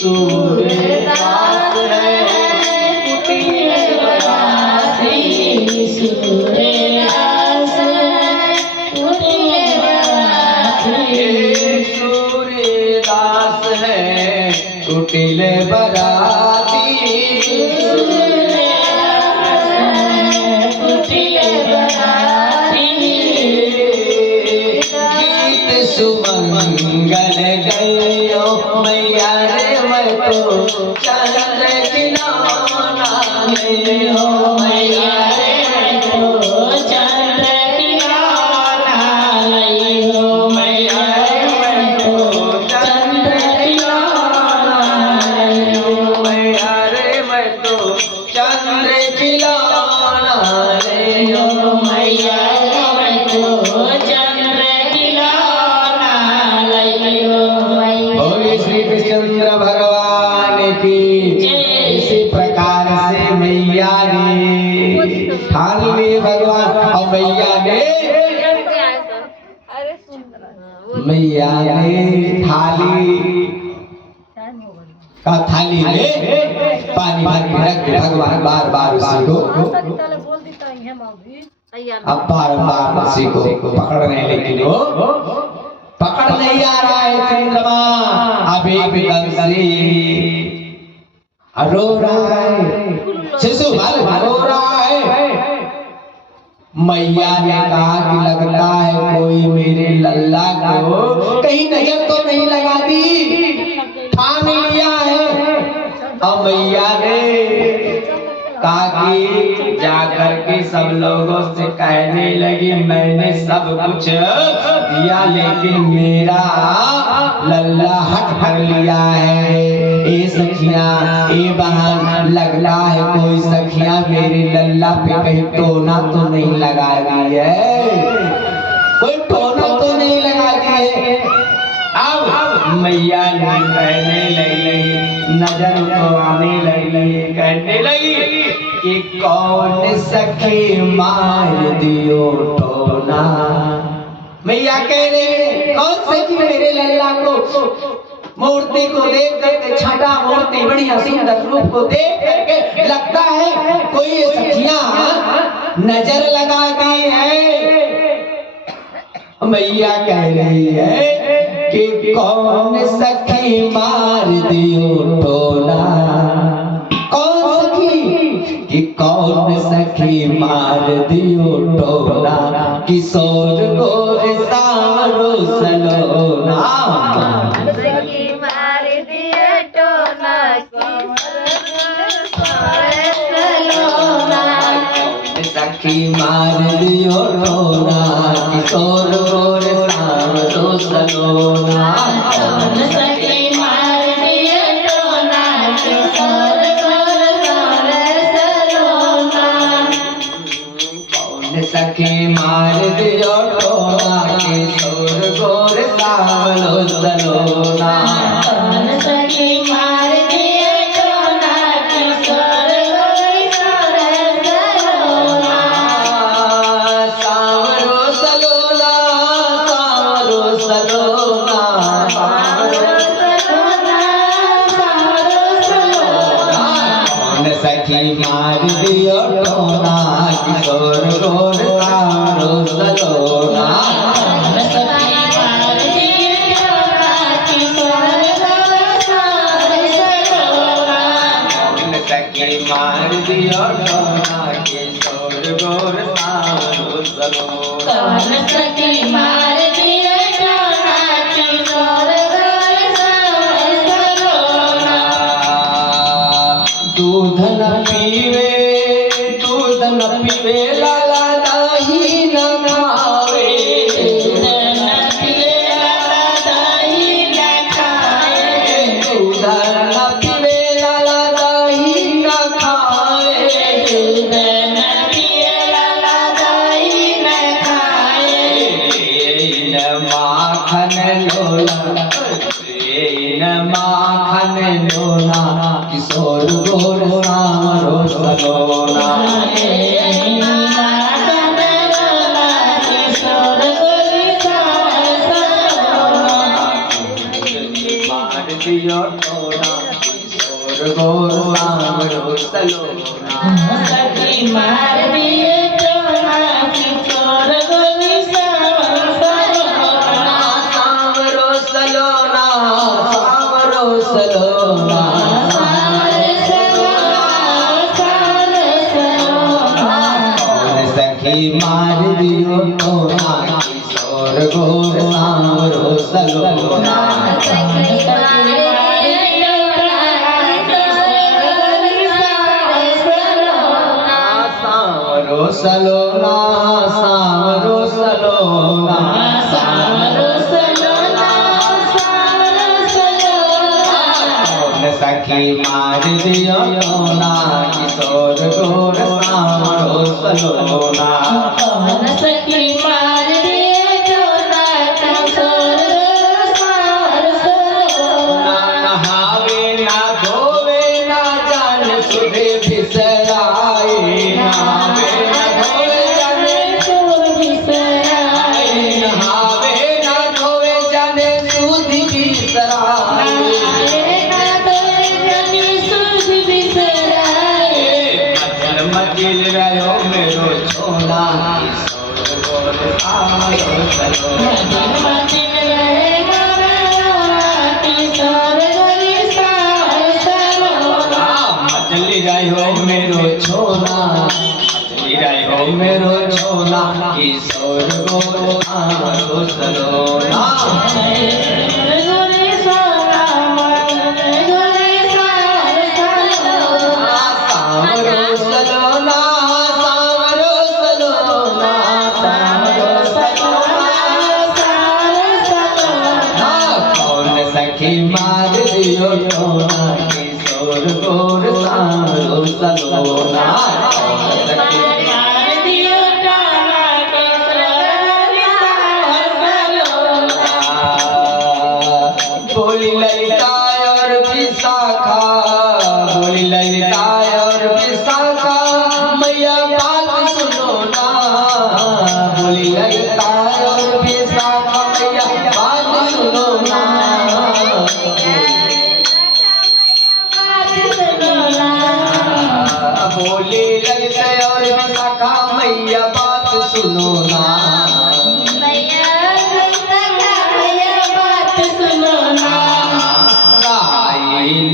सूर्यदास है कुटिले बराती सूर्यदास कुटिले बराती सूर्यदास है कुटिले बराती सूर्यदास कुटिले बराती गीत सुमंगल गयो मैया रे मैं तो चंद्र खिलौना लइयो मैया रे मैं तो चंद्र खिलौना लइयो मैया रे मैं तो चंद्र खिलौना लइयो मैया रे मैं इसी प्रकार से मैया ने ठान लिए भगवान और मैया ने अरे सुन मैया ने थाली में पानी भर के रख के भगवान बार बार उसी को अब बार बार उसी को पकड़ने, लेकिन वो पकड़ नहीं आ रहा है चंद्रमा। अब एकदम से रो रहा है, शिशु बाल रो रहा है। मैया ने कहा कि लगता है कोई मेरे लल्ला को कहीं नजर तो नहीं लगा दी, ठान लिया है। अब मैया ने कहा कि जाकर के सब लोगों से कहने लगी मैंने सब कुछ दिया लेकिन मेरा लल्ला हट कर लिया है। ए सखियां, ए बहन, लगता है कोई सखियां मेरे लल्ला पे कहीं टोना तो नहीं लगा दी है, कोई टोना तो नहीं लगा दी है। अब मैया ने कहने लगी, नजर तो आने लगी, कहने लगी कि कौन सखी मार दियो टोना। मैया कह रही है कौन सखी मेरे लल्ला को मूर्ति को देख करके, छठा मूर्ति बढ़िया सुंदर रूप को देख करके लगता है कोई सखियां नजर लगा दी है। मैया कह रही है कि कौन सखी मार दियो टोना, कौन सखी कि कौन सखी मार दियो टोना, किशोर गोर सावरो सलोना। मार दिए टोना सखी मार दियो टोना, किशोर गोर सावरो सलोना। सखी मार दिए टोना, किशोर गोर सावरो सलोना। कौन सखी मार दियो टोना, किशोर गोर सावरो सलोना। कौन सखी मार दिए टोना, किशोर गोर सावरो सलोना। सावरो सलोना, सावरो सलोना, सावरो सलोना, सावरो सलोना। कौन सखी मार दियो टोना, किशोर गोर सावरो सलोना। कौन सखी मार दिए टोना, किशोर गोर सावरो सलोना। कौन सखी मार दियो टोना, किशोर गोर सावरो सलोना। कौन सखी मार दिए टोना, किशोर गोर सावरो सलोना। दूध न पीवे, दूध न पीवे, लाला दही न खावे। दूध न पीवे, लाला दही न खाए। दूध न पीवे, लाला दही न खावे। दूध न पीवे, लाला दही न खाए। न माखन लोला, न माखन लोला, किशोर गोर सावरो सलोना। किशोर गोर सावरो सलोना। मार दियो टोना, किशोर गोर सावरो सलोना। सखी मार दिए टोना, किशोर गोर सावरो सलोना। सावरो सलोना, सावरो सलोना, कौन सखी मार दियो टोना, किशोर गोर सावरो सलोना। सावरो सलोना, सावरो सलोना, कौन सखी मार दियो टोना, किशोर गोर सावरो सलोना। सखी मार दिए टोना, किशोर गोर सावरो सलोना। ना नहावे ना धोवे ना जान धोवे बिसराए नहावे न धोवे जाने सूद बिसराए नहावे न धोवे जाने सूद बिसराए मचल मचिल रहो मेरो छोला मचली रहो मेरो छोला मचली रहो मेरो छोला किशोर गोरो सलोना सावरो सलोना सावरो सलोना सावरो सलोना कौन सखी मार दियो टोना किशोर गोर सावरो सलोना कौन सखी बोली ललिता और विशाखा बोली ललिता और विशाखा मैया बात सुनो ना बोली ललिता और विशाखा मैया बात सुनो ना बोली ललिता और विशाखा मैया बात सुनो ना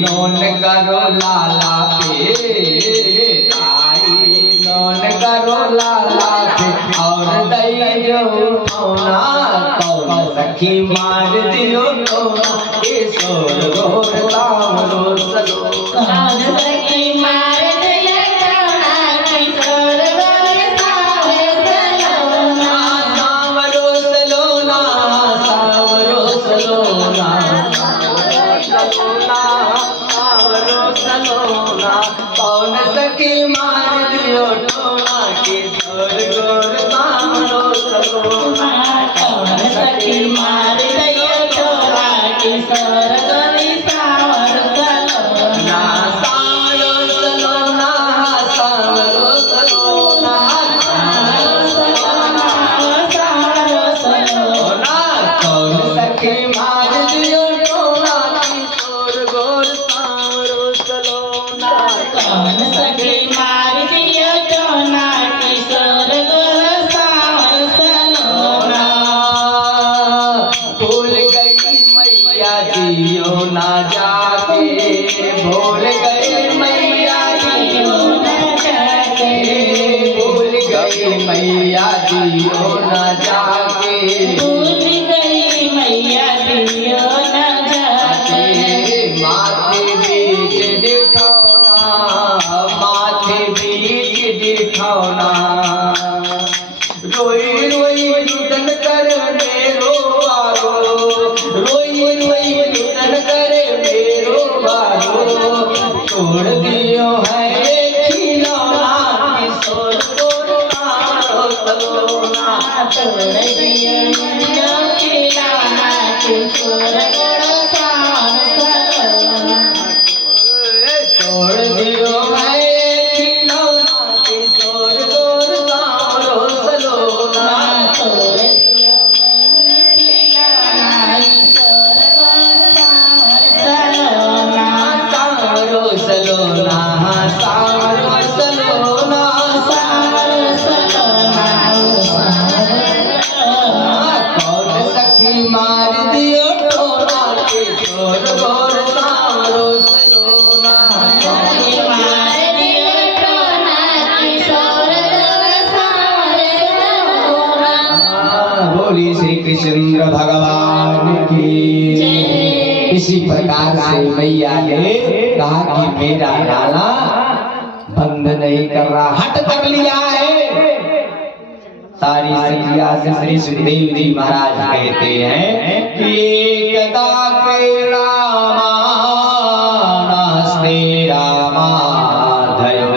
नोन करो लाला पे नोन करो लाला पे और दई जो ठोना कौन सखी मार दियो टोना किशोर गोर सावरो सलोना सावरो सलोना सावरो सलोना सावरो सलोना कौन सखी मार दियो टोना किशोर गोर सावरो सलोना कौन सखी मार दियो टोला किशोर गोरी सावर सलोना सावरो सलोना सावरो सलोना सावरो सलोना कौन सखी मार दियो टोना किशोर गोर सावरो सलोना कौन सखी मार दियो टोना किशोर गोर सावर सलोना भूल गई मैया दियो ना जाके भूल गई मैया दियो न जाके भूल गई मैया दियो ना जाके भूल गई मैया दियो न जाके माथे बीच दिखौना माथे बीच दिखौना रोई रोई रुदन कर मेरो बारो रोई रोई रुदन कर मेरो बारो छोड़ दियो है खिलौना किशोर गोर सावरो सलोना तोड़ दियो जो खिलौना किशोर गोर सावर सलोना छोड़ दियो है खिलौना किशोर गोर सावरो सलोना तोड़ दियो खिलौना किशोर गोर सावर सलोना सावरो सलोना सावरो सलोना सावर सलोना कौन सखी मार दियो टोना किशोर गोर सावरो सलोना मार दियो टोना किशोर गोर सावर सलोना बोली श्री कृष्ण भगवान की इसी प्रकार से मैया ने कहा कि मेरा नाला बंद नहीं कर रहा हट कर लिया है सारी सखिया से श्री सुखदेव जी महाराज कहते हैं कि एकदा क्रीडामानस्ते रामाधयो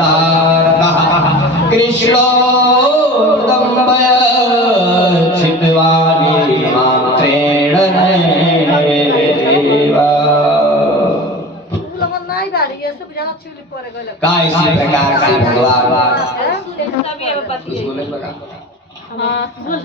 गोपदार्कः कृष्णो दम्भय छिद्वानी मात्रेण नैनरेव का इसी प्रकार से भगवान तभी अब पति कुछ बोले लगा हाँ